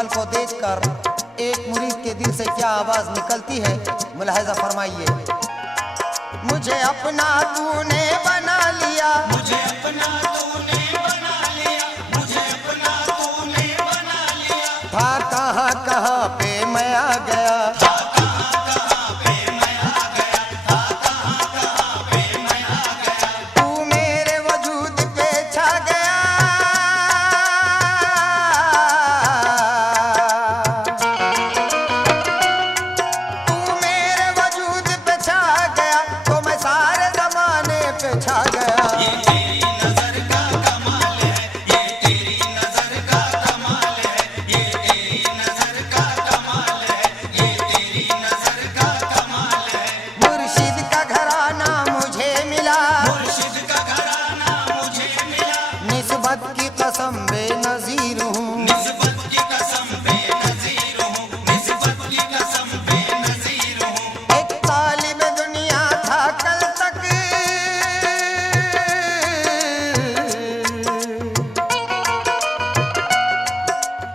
जमाल को देखकर एक मुरीद के दिल से क्या आवाज निकलती है, मुलाहिजा फरमाइए। मुझे अपना तूने बना लिया, मुझे अपना तूने बना लिया, मुझे अपना तूने बना लिया। था कहाँ कहाँ पे मैं आ गया, था कहाँ कहाँ पे मैं आ गया, था कहाँ कहाँ पे मैं आ गया। तू मेरे वजूद पे छा गया। तू मेरे वजूद पे छा गया तो मैं सारे जमाने पे छा गया। ये तेरी नजर का कमाल है, ये तेरी नजर का कमाल है, ये तेरी नजर का कमाल है, ये तेरी नजर का कमाल है। मुर्शिद का घराना मुझे मिला, मुर्शिद का घराना मुझे मिला, निस्बत की कसम बेनज़ीर हूँ। निस्बत की कसम बेनज़ीर हूँ, निस्बत की कसम बेनज़ीर हूँ। एक तालिब दुनिया था कल तक,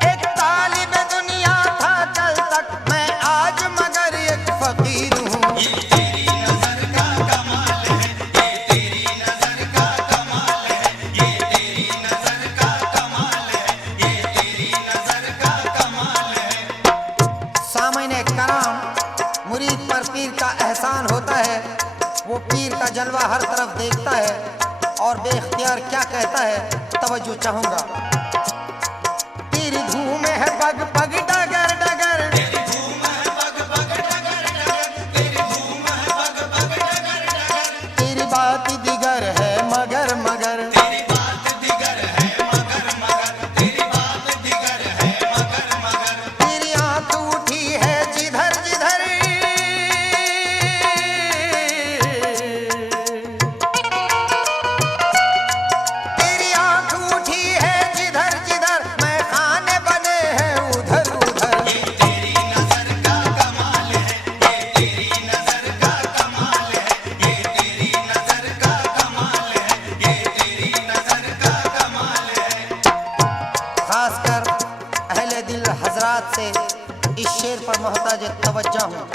एक तालिब दुनिया था कल तक, मैं आज मगर एक फकीर हूँ। ये तेरी नजर का कमाल है, ये तेरी नजर का कमाल है, ये तेरी नजर का कमाल है, ये तेरी नजर का कमाल है। सामईन कराम, मुरीद पर पीर का एहसान होता है। वो पीर का जलवा हर तरफ देखता है और बेख्तियार क्या कहता है, तवज्जो चाहूंगा। तेरी धूम है पग पग डगर डगर, तेरी धूम है पग पग डगर डगर, तेरी धूम है पग पग डगर डगर। तेरी बात दिगर है मगर मगर। तेरी बात दिगर है मगर मगर, तेरी बात दिगर है मगर मगर। तेरी आंख उठी है जिधर जिधर, तेरी आंख उठी है जिधर जिधर, मैं खाने बने हैं उधर उधर। ये तेरी नजर का कमाल है, ये तेरी नजर का कमाल है, ये तेरी नजर का कमाल है, ये तेरी नजर का कमाल है। खासकर अहले दिल हजरात से इस शेर पर मोहताज तवज्जो हूँ।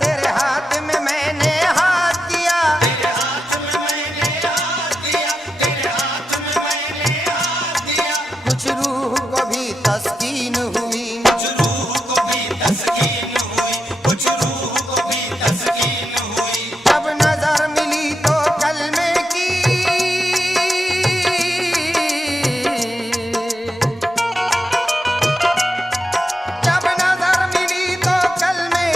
तेरे हाथ में मैंने हाथ दिया, तेरे हाथ में मैंने हाथ दिया, तेरे हाथ में मैंने हाथ दिया। कुछ रूह को भी तस्कीन हुई। कुछ रूह को भी तस्कीन हुई, कुछ रूह को भी तस्कीन हुई। जब नजर मिली तो कलमे की, जब नजर मिली तो कलमे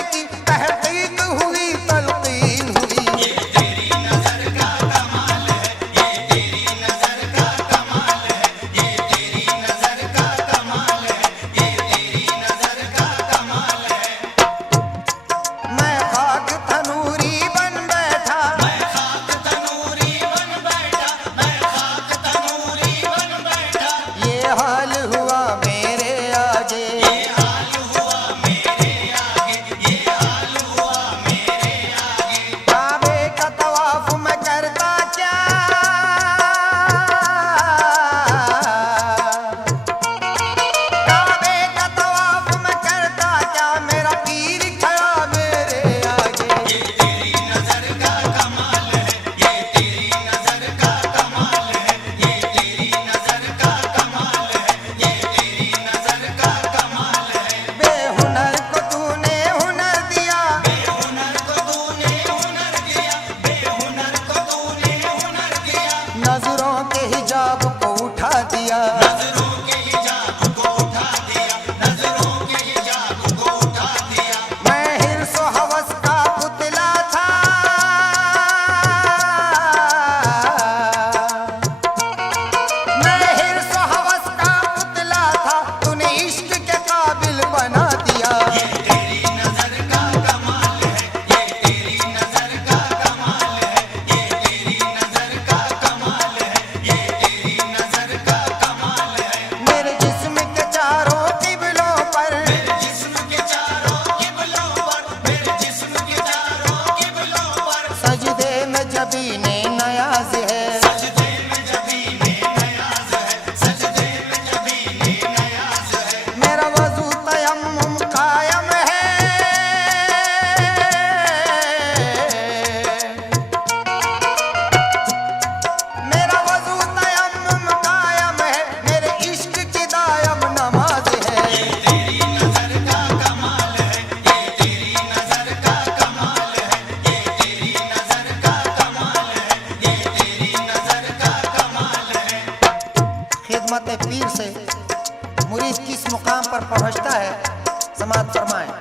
फरमाएं।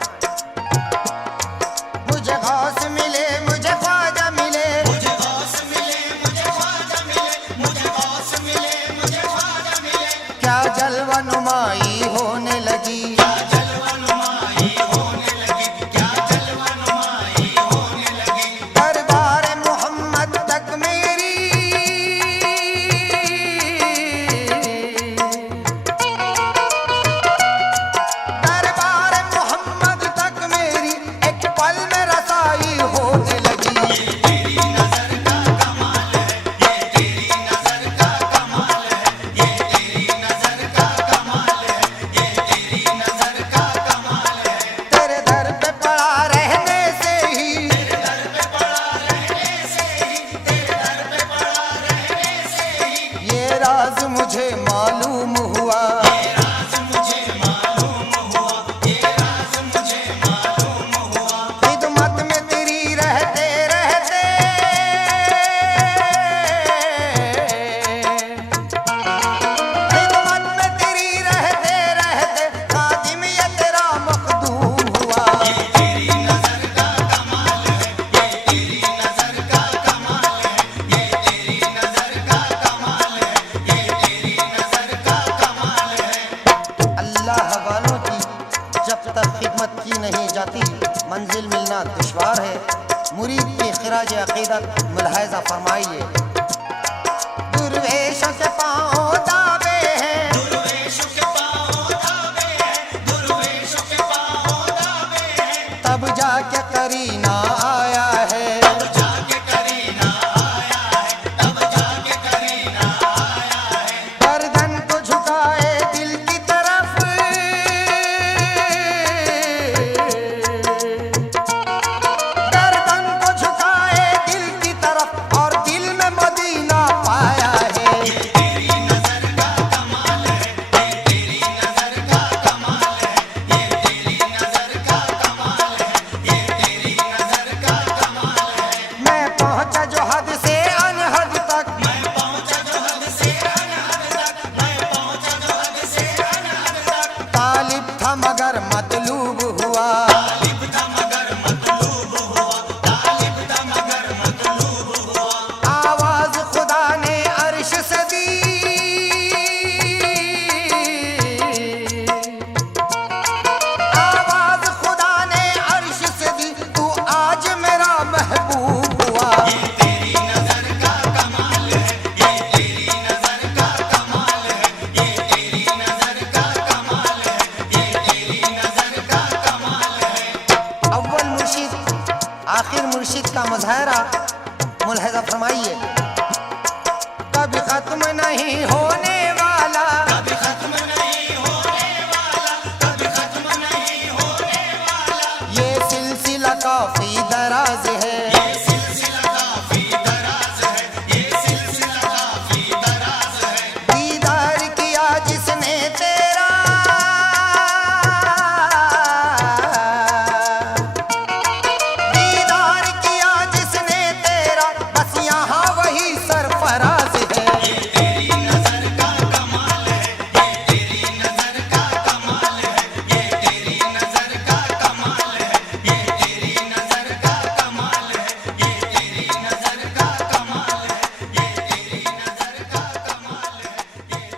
मुझे गौस मिले, मुझे ख्वाजा मिले, मुझे गौस मिले, मुझे ख्वाजा मिले, मुझे गौस मिले, मुझे ख्वाजा मिले। क्या जलवा नुमाई होने लगी, क्या जलवा नुमाई होने लगी, क्या जलवा नुमाई होने लगी। दरबार मोहम्मद तक मेरी दरबार मोहम्मद तक मेरी एक पल में रसाई होने लगी। ये तेरी नजर का कमाल है, ये तेरी नजर का कमाल है, ये तेरी नजर का कमाल है, ये तेरी नजर का कमाल है। तेरे दर पे पड़ा रहने से ही, तेरे दर पे पड़ा रहने से ही, तेरे दर पे पड़ा रहने से ही ये राज मुझे मालूम हुआ, ये राज मुझे मालूम हुआ, ये राज मुझे मालूम हुआ। खिदमत में तेरी रहते रहते खिदमत में तेरी रहते रहते खादिम ये तेरा मखदूम हुआ। ये तेरी नजर का कमाल है, ये तेरी नजर का कमाल है, ये तेरी नजर का कमाल है, ये तेरी नजर का कमाल है। अल्लाह वालों की जब तक खिदमत की नहीं जाती मंजिल मिलना दुश्वार है। मुरीद की खिराज अकीदत मुलाहिजा फरमाइए। दुर्वेशों के पाँव दाबे हैं, दुर्वेशों के पाँव दाबे हैं, दुर्वेशों के पाँव दाबे हैं। तब जाके करीना आया है, तब जाके करीना आया है, तब जाके करीना आया है। गर्दन को झुकाए दिल की तरफ, गर्दन को झुकाए दिल की तरफ और दिल में मदीना पाया है। ये तेरी नजर का कमाल है, ये तेरी नजर का कमाल है, ये तेरी नजर का कमाल है, ये तेरी नजर का कमाल है। मैं पहुंचा जो हद से अनहद तक, मैं पहुंचा जो हद से अनहद तक, मैं पहुंचा जो हद से अनहद तक। तालिब था मगर मतलूब हुआ, तालिब था मगर मतलूब हुआ, तालिब था मगर मतलूब हुआ। आवाज खुदा ने अर्श से दी, आवाज खुदा ने अर्श से दी, तू आज मेरा महबूब हुआ। ये तेरी नजर का कमाल है, ये तेरी नजर का कमाल है, ये तेरी नजर का कमाल है, ये तेरी नजर का कमाल है। अव्वल मुर्शिद आखिर मुर्शिद का मुजाहरा मुलाहिजा फरमाइए। कभी खत्म नहीं होने वाला, कभी खत्म नहीं होने वाला, कभी खत्म नहीं होने वाला। ये सिलसिला काफी दराज है, ये सिलसिला काफी दराज है, ये सिलसिला काफी दराज है। दीदार किया जिसने तेरा, दीदार किया जिसने तेरा, बस यहाँ वही सरफराज है। ये तेरी नजर का कमाल है, ये तेरी नजर का कमाल है, ये तेरी नजर का कमाल है, ये तेरी नजर का कमाल है, ये तेरी नजर का कमाल है, ये तेरी नजर का कमाल है, ये तेरी नजर का कमाल है, ये तेरी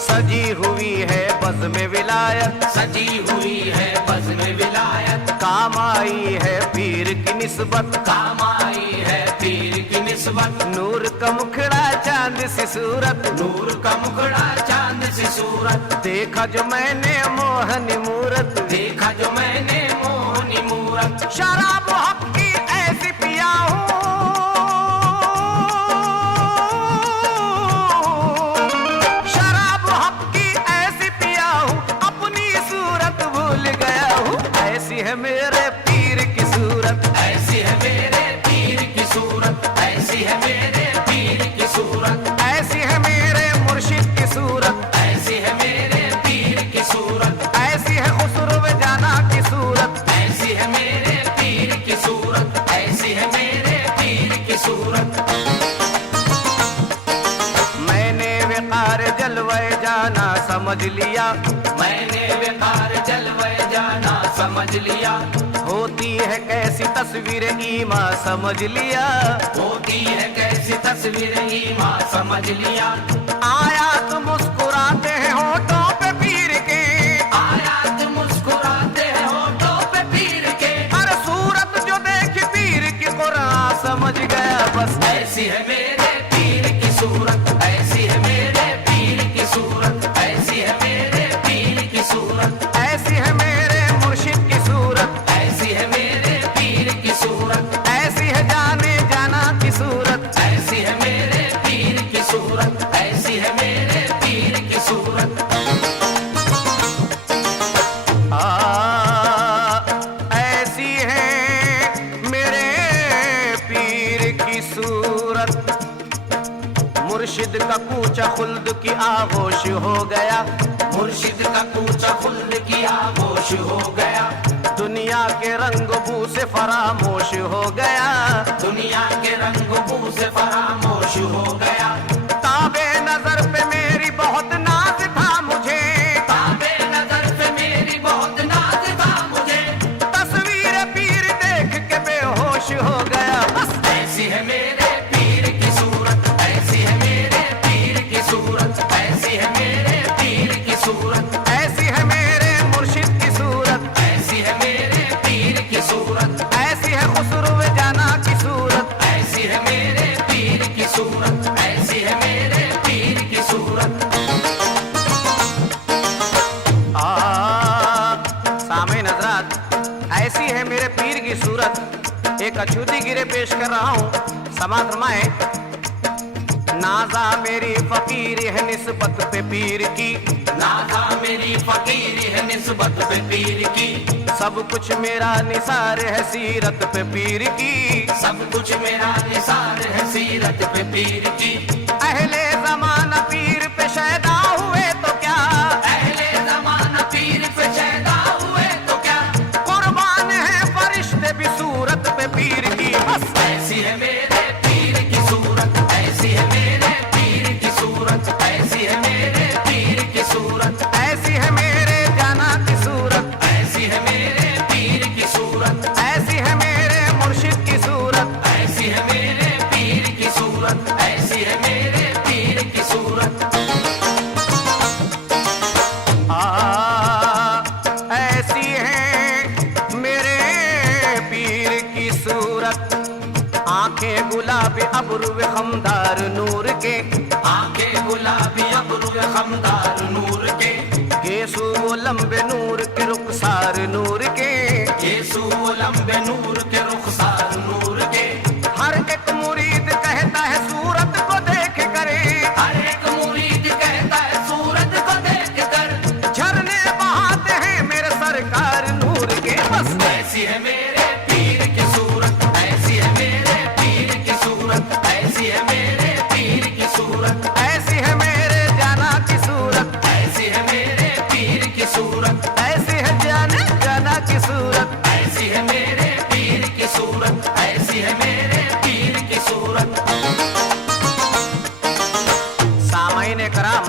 सजी हुई है बज़्म विलायत, सजी हुई है बज़्म विलायत, काम आई है पीर की निस्बत, काम आई है पीर की निस्बत। नूर का मुखड़ा चांद सी सूरत, नूर का मुखड़ा चांद सी सूरत। देखा जो मैंने मोहनी मूरत, देखा जो मैंने मोहनी मूरत। शराब हक की ऐसी पिया हूँ, शराब हक की ऐसी पिया हूँ, अपनी सूरत भूल है मेरे पीर की सूरत, ऐसी है मेरे पीर की सूरत, ऐसी है मेरे पीर की सूरत, ऐसी है मेरे मुर्शिद की सूरत, ऐसी है मेरे पीर की सूरत, ऐसी है खुसरो जाना की सूरत, ऐसी है मेरे पीर की सूरत, ऐसी है मेरे पीर की सूरत। मैंने विकार जलवे जाना समझ लिया, मैंने विकार जलवे जाना समझ लिया, होती है कैसी तस्वीर ईमा समझ लिया, होती है कैसी तस्वीर ईमा समझ लिया, आयात मुस्कुराते हैं होठों पे पीर के, आयात मुस्कुराते हैं होठों पे पीर के, हर सूरत जो देखी पीर की कुरान समझ गया बस। ऐसी है मेरे पीर की सूरत, ऐसी है मेरे पीर की सूरत, ऐसी है मेरे पीर की सूरत, ऐसी है मेरे मुर्शिद की सूरत, ऐसी है मेरे पीर की सूरत, ऐसी है जाने जाना की सूरत, ऐसी है मेरे पीर की सूरत, ऐसी है मेरे पीर की सूरत। ऐसी है मेरे पीर की सूरत, मुर्शिद का कूचा खुल्द की आगोश हो गया, मुर्शिद का कूचा खुल्द की आगोश हो गया, दुनिया के रंग बू से फरामोश हो गया, दुनिया के रंग बू से फरामोश हो गया, ताबे नजर पे मेरी बहुत नाज था मुझे, ताबे नजर पे मेरी बहुत नाज था मुझे, तस्वीर पीर देख के बेहोश हो गया बस। ऐसी है मेरे पीर की सूरत, ऐसी है मेरे पीर की सूरत, ऐसी है मेरे पीर की सूरत, ऐसी है मेरे मुर्शिद की सूरत, ऐसी है मेरे पीर की सूरत, ऐसी है खुसरो जाना की सूरत, ऐसी है मेरे पीर की सूरत, ऐसी है मेरे पीर की सूरत। सामईन हज़रात, ऐसी है मेरे पीर की सूरत। एक अछूती गिरे पेश कर रहा हूँ, समात फरमाए। नाजा मेरी फकीर है निस्बत पे पीर की, नाजा मेरी फकीर है निस्बत पे पीर की, सब कुछ मेरा निसार है सीरत पे पीर की, सब कुछ मेरा निसार है सीरत पे पीर की, अहले ज़माना पीर पे शैदा हुए तो क्या, अहले ज़माना पीर पे शैदा हुए तो क्या, कुर्बान है फरिश्ते भी सूरत पे पीर की बस। ऐसी है मेरे पीर की सूरत, ऐसी है मेरे पीर की सूरत, ऐसी है मेरे पीर की सूरत, ऐसी है मेरे जाना की सूरत, ऐसी है मेरे पीर की सूरत, ऐसी है मेरे मुर्शिद की सूरत, ऐसी है मेरे पीर की सूरत, ऐसी है मेरे पीर की सूरत। ऐसी है मेरे पीर की सूरत, आंखें गुलाबी अब्रू खमदार नूर के, आंखें गुलाबी अब्रू खमदार नूर के, गेसू वो लंबे नूर के रुखसार नूर के, यीशु वो लंबे नूर के रुखसार नूर के, हर एक मुरीद कहता है सूरत को देख करे, हर एक मुरीद कहता है सूरत को देख कर, झरने बहाते हैं मेरे सरकार नूर के बस। ऐसी है मेरे पीर की सूरत, ऐसी है मेरे पीर की सूरत, ऐसी है मेरे पीर की सूरत, ऐसी है मेरे जाना की सूरत, ऐसी है मेरे पीर की सूरत, ऐसी है जाने जाना की सूरत, ऐसी है मेरे पीर की सूरत, ऐसी है मेरे पीर की सूरत। सामईन कराम,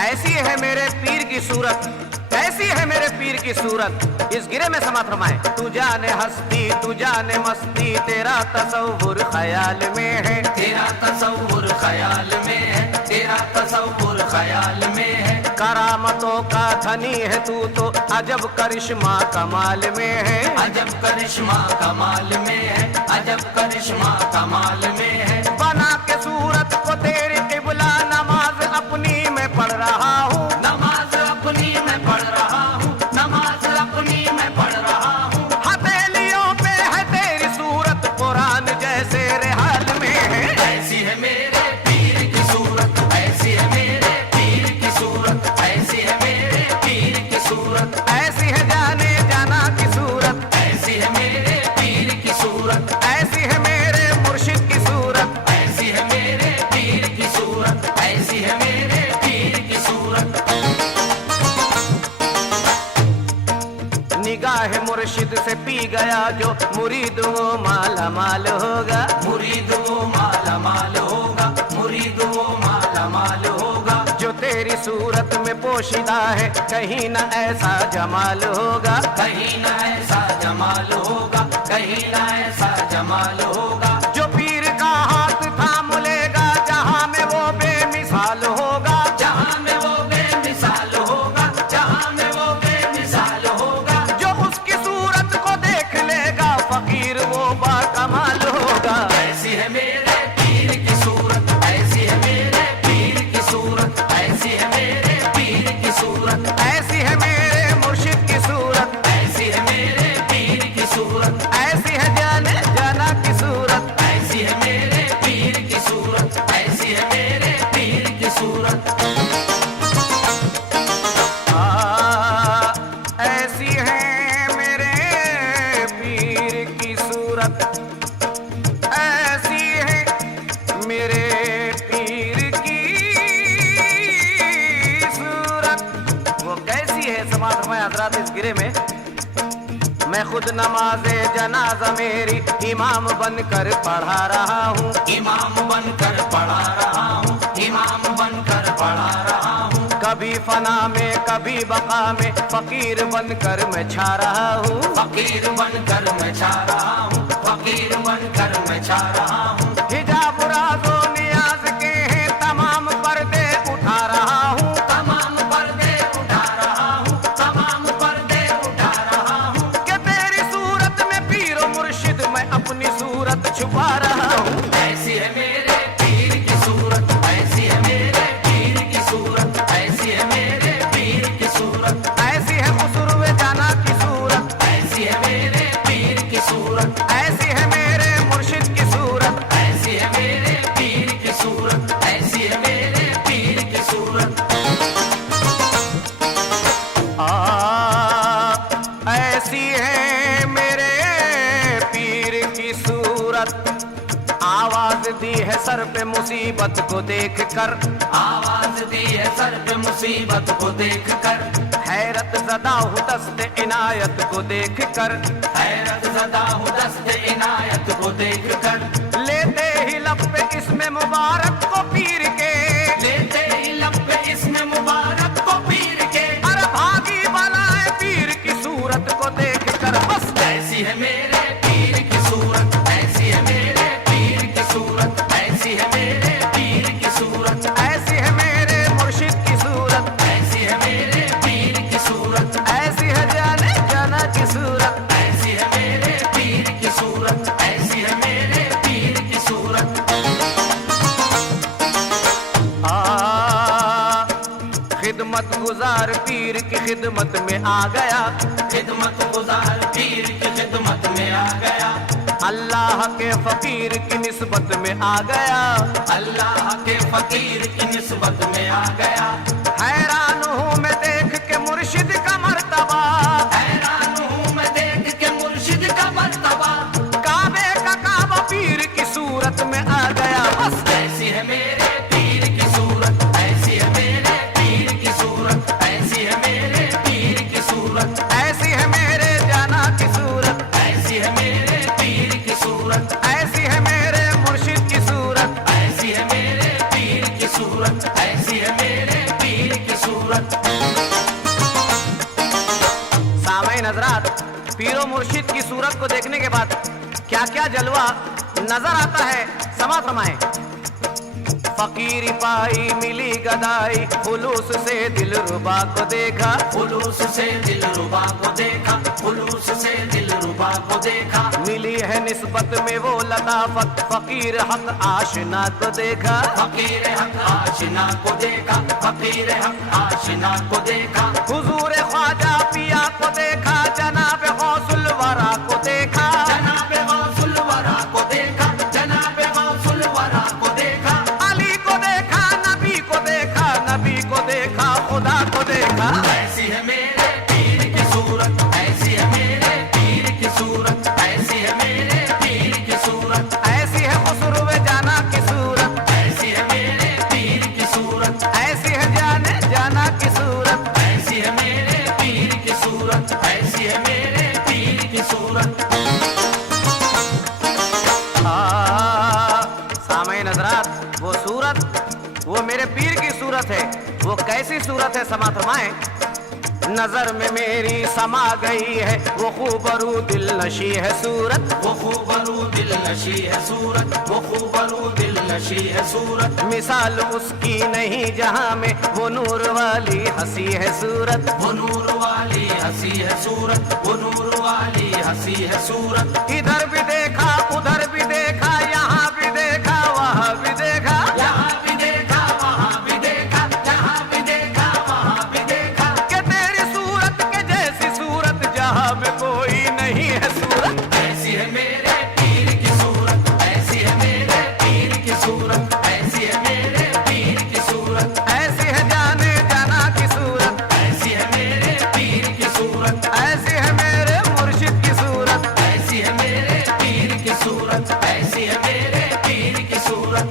ऐसी है मेरे पीर की सूरत, ऐसी है मेरे पीर की सूरत। इस गिरे में समात फरमाए। तू जाने हस्ती तू जाने मस्ती, तेरा तसव्वुर ख्याल में है, तेरा तसव्वुर ख्याल में है, तेरा तसव्वुर ख्याल में है, करामतों का धनी है तू तो अजब करिश्मा कमाल में है, अजब करिश्मा कमाल में है, अजब करिश्मा कमाल में है, बना के सूरत को तेरी किबला, नमाज अपनी मैं पढ़ रहा हूँ, नमाज अपनी मैं पढ़ रहा हूँ, नमाज अपनी मैं पढ़ रहा हूँ, हथेलियों पे है तेरी सूरत, कुरान जैसे रेहाल में है। ऐसी है मेरे पीर की सूरत, ऐसी है मेरे पीर की सूरत, ऐसी है मेरे पीर की सूरत, ऐसी है जाने जाना की सूरत, निगाह मुर्शिद से पी गया जो मुरीद वो माला माल होगा। मुरीद वो माला माल होगा, मुरीद वो माला माल होगा। जो तेरी सूरत में पोशीदा है कहीं न ऐसा जमाल होगा। कहीं ना ऐसा जमाल होगा, कहीं ना ऐसा जमाल होगा। जो पीर का हाथ थाम लेगा जहां में वो बेमिसाल होगा। जहां में वो बेमिसाल होगा, जहां में वो बेमिसाल होगा। जो उसकी सूरत को देख लेगा फकीर वो बाकमाल होगा। ऐसी है मेरे पीर की सूरत, ऐसी है मेरे पीर की सूरत, ऐसी है मेरे पीर की सूरत, ऐसी है मेरे मुर्शिद की सूरत, ऐसी है मेरे पीर की सूरत, ऐसी है जाने जाना की सूरत, ऐसी है मेरे पीर की सूरत, ऐसी है मेरे पीर की सूरत। ऐसी है मेरे पीर की सूरत, ऐसी है मेरे पीर की सूरत। वो कैसी है समाज फरमाए हजरात इस गिरे में। मैं खुद नमाज़े जनाजा मेरी इमाम बनकर पढ़ा रहा हूँ। इमाम बनकर पढ़ा रहा हूँ, इमाम बनकर पढ़ा रहा हूँ। कभी फना में कभी बका में फकीर बनकर मैं छा रहा हूँ। फकीर बनकर मैं छा रहा हूँ, फकीर बनकर मैं छा रहा हूँ। हिजाब राज़ो नियाज के हैं तमाम पर्दे उठा रहा हूँ। तमाम पर्दे उठा रहा हूँ, तमाम पर्दे उठा रहा हूँ। कि तेरी सूरत में पीरो मुर्शिद मैं अपनी सूरत छुपा रहा हूँ। ऐसी है मेरे पीर की सूरत, ऐसी है मेरे पीर की सूरत, ऐसी है मेरे पीर की सूरत, ऐसी है खुसरुए जाना की सूरत, ऐसी है मेरे पीर की सूरत, ऐसी है मेरे मुर्शिद की सूरत, ऐसी है मेरे पीर की सूरत, ऐसी है मेरे पीर की सूरत। ऐसी है मेरे पीर की सूरत। आवाज दी है सर पे मुसीबत को देख कर, आवाज दी है सर पे मुसीबत को देख कर। हैरत ज़दा हूँ दस्ते इनायत को देख कर, हैरत ज़दा हूँ दस्ते इनायत को देख कर। लेते ही लब पे इसमें मुबारक को पीर के, लेते ही लब पे इसमें मुबारक को पीर के। अरे भागी बनाए पीर की सूरत को देख कर बस। ऐसी है मेरे पीर की सूरत, ऐसी है मेरे पीर की सूरत, ऐसी है मेरे पीर की सूरत, ऐसी है मेरे मुर्शिद की सूरत, ऐसी है मेरे पीर की सूरत, ऐसी है जाने जाना की सूरत, ऐसी है मेरे पीर की सूरत, ऐसी है मेरे पीर की सूरत। खिदमत गुजार पीर की खिदमत में आ गया, खिदमत गुजार पीर की खिदमत में आ गया। अल्लाह के फकीर की निस्बत में आ गया, अल्लाह के फकीर की निस्बत में आ गया। हैरान हूँ मैं देख के मुर्शिद का मर्तबा, हैरान हूँ मैं देख के मुर्शिद का मर्तबा। काबे का काबा पीर की सूरत में आ गया बस। ऐसी है मेरे पीर की सूरत, ऐसी है मेरे पीर की सूरत, ऐसी है मेरे पीर की सूरत, ऐसी है मेरे जाना की सूरत, ऐसी है मेरे पीर की सूरत, ऐसी है मेरे मुर्शिद की सूरत, ऐसी है मेरे पीर की सूरत, ऐसी है मेरे पीर की सूरत। सामईन हज़रात, पीरो मुर्शिद की सूरत को देखने के बाद क्या क्या जलवा नजर आता है समा फरमाए। फकीरी पाई मिली गदाई खुलूस से दिल रुबा को देखा, खुलूस से दिल रुबा को देखा, खुलूस से दिल रुबा को देखा। मिली है निस्बत में वो लताफत फकीर हक आशना को देखा, फकीर हक आशिना को देखा, फकीर हक आशिना को देखा। हुजूर ख्वाजा पिया को देखा, जनाब गौसुल वरा को देखा, जनाब गौसुल वरा को देखा, जनाब गौसुल वरा को देखा। अली को देखा, नबी को देखा, नबी को देखा, खुदा को देखा। ऐसी है मेरे पीर की सूरत, ऐसी है मेरे पीर की सूरत, ऐसी है मेरे पीर की सूरत, ऐसी है खुसरुए जाना की सूरत, ऐसी है मेरे पीर की सूरत, ऐसी है जाने जाना की सूरत, ऐसी है मेरे पीर की सूरत, ऐसी है वो कैसी सूरत है समा फरमाएं। नजर में मेरी समा गई है वो खूबरू दिल नशी है सूरत, वो खूबरू दिल नशी है सूरत, वो खूबरू दिल नशी है सूरत। मिसाल उसकी नहीं जहां में वो नूर वाली हंसी है सूरत, वो नूर वाली हंसी है सूरत, वो नूर वाली हंसी है सूरत। इधर भी देखा उधर भी देखा यहाँ भी देखा वहाँ भी देखा, यहाँ भी देखा वहाँ भी देखा, यहाँ भी देखा वहाँ भी देखा। कि तेरी सूरत के जैसी सूरत जहाँ में कोई नहीं है सूरत। ऐसी है मेरे पीर की सूरत, ऐसी है मेरे पीर की सूरत, ऐसी है मेरे पीर की सूरत, ऐसी है जाने जाना की सूरत, ऐसी है मेरे पीर की सूरत, ऐसी है मेरे मुर्शिद की सूरत, ऐसी है मेरे पीर की सूरत, ऐसी है मेरे पीर की सूरत।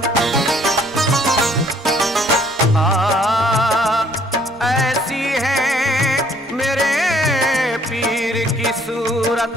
ऐसी है मेरे पीर की सूरत।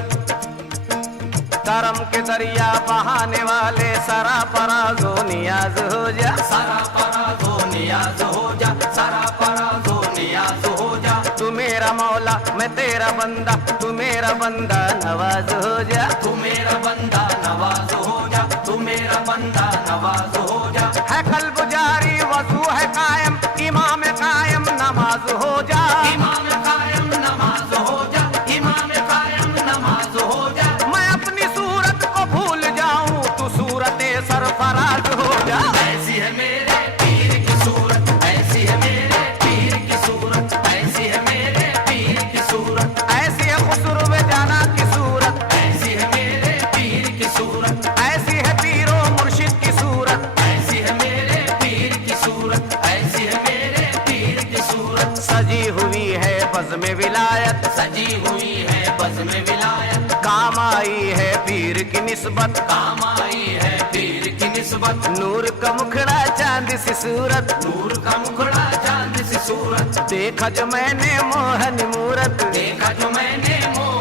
करम के दरिया बहाने वाले सरा पराजो नियाज हो जा, सारा पराजो नियाज हो जा, सारा पराजो नियाज हो जा। तू मेरा मौला मैं तेरा बंदा, तू मेरा बंदा नवाज हो जा, तू मेरा बंदा नवाज हो जा, तू मेरा बंदा नवाज हो जा। है कल्ब जारी वजू है कायम इमाम कायम नमाज हो जा, इमाम कायम नमाज हो जा, इमाम कायम नमाज हो जा। मैं अपनी सूरत को भूल जाऊं तू सूरत सरफराज हो जा। ऐसी है मेरे पीर की सूरत, ऐसी है मेरे पीर की सूरत, ऐसी है मेरे पीर की सूरत, ऐसी है खुसरो में जाना की सूरत, ऐसी है मेरे पीर की सूरत, ऐसी है पीरो मुर्शिद की सूरत, ऐसी है मेरे पीर की सूरत, ऐसी है मेरे पीर की सूरत। सजी हुई है बज़ में विलायत, सजी हुई है बज़ में विलायत, काम आई है पीर की निस्बत, काम आई है पीर की निस्बत। नूर का मुखड़ा चांद सी सूरत, नूर का मुखड़ा चांद सी सूरत, देखा जो मैंने मोहन मूरत, देखा जो मैंने मोह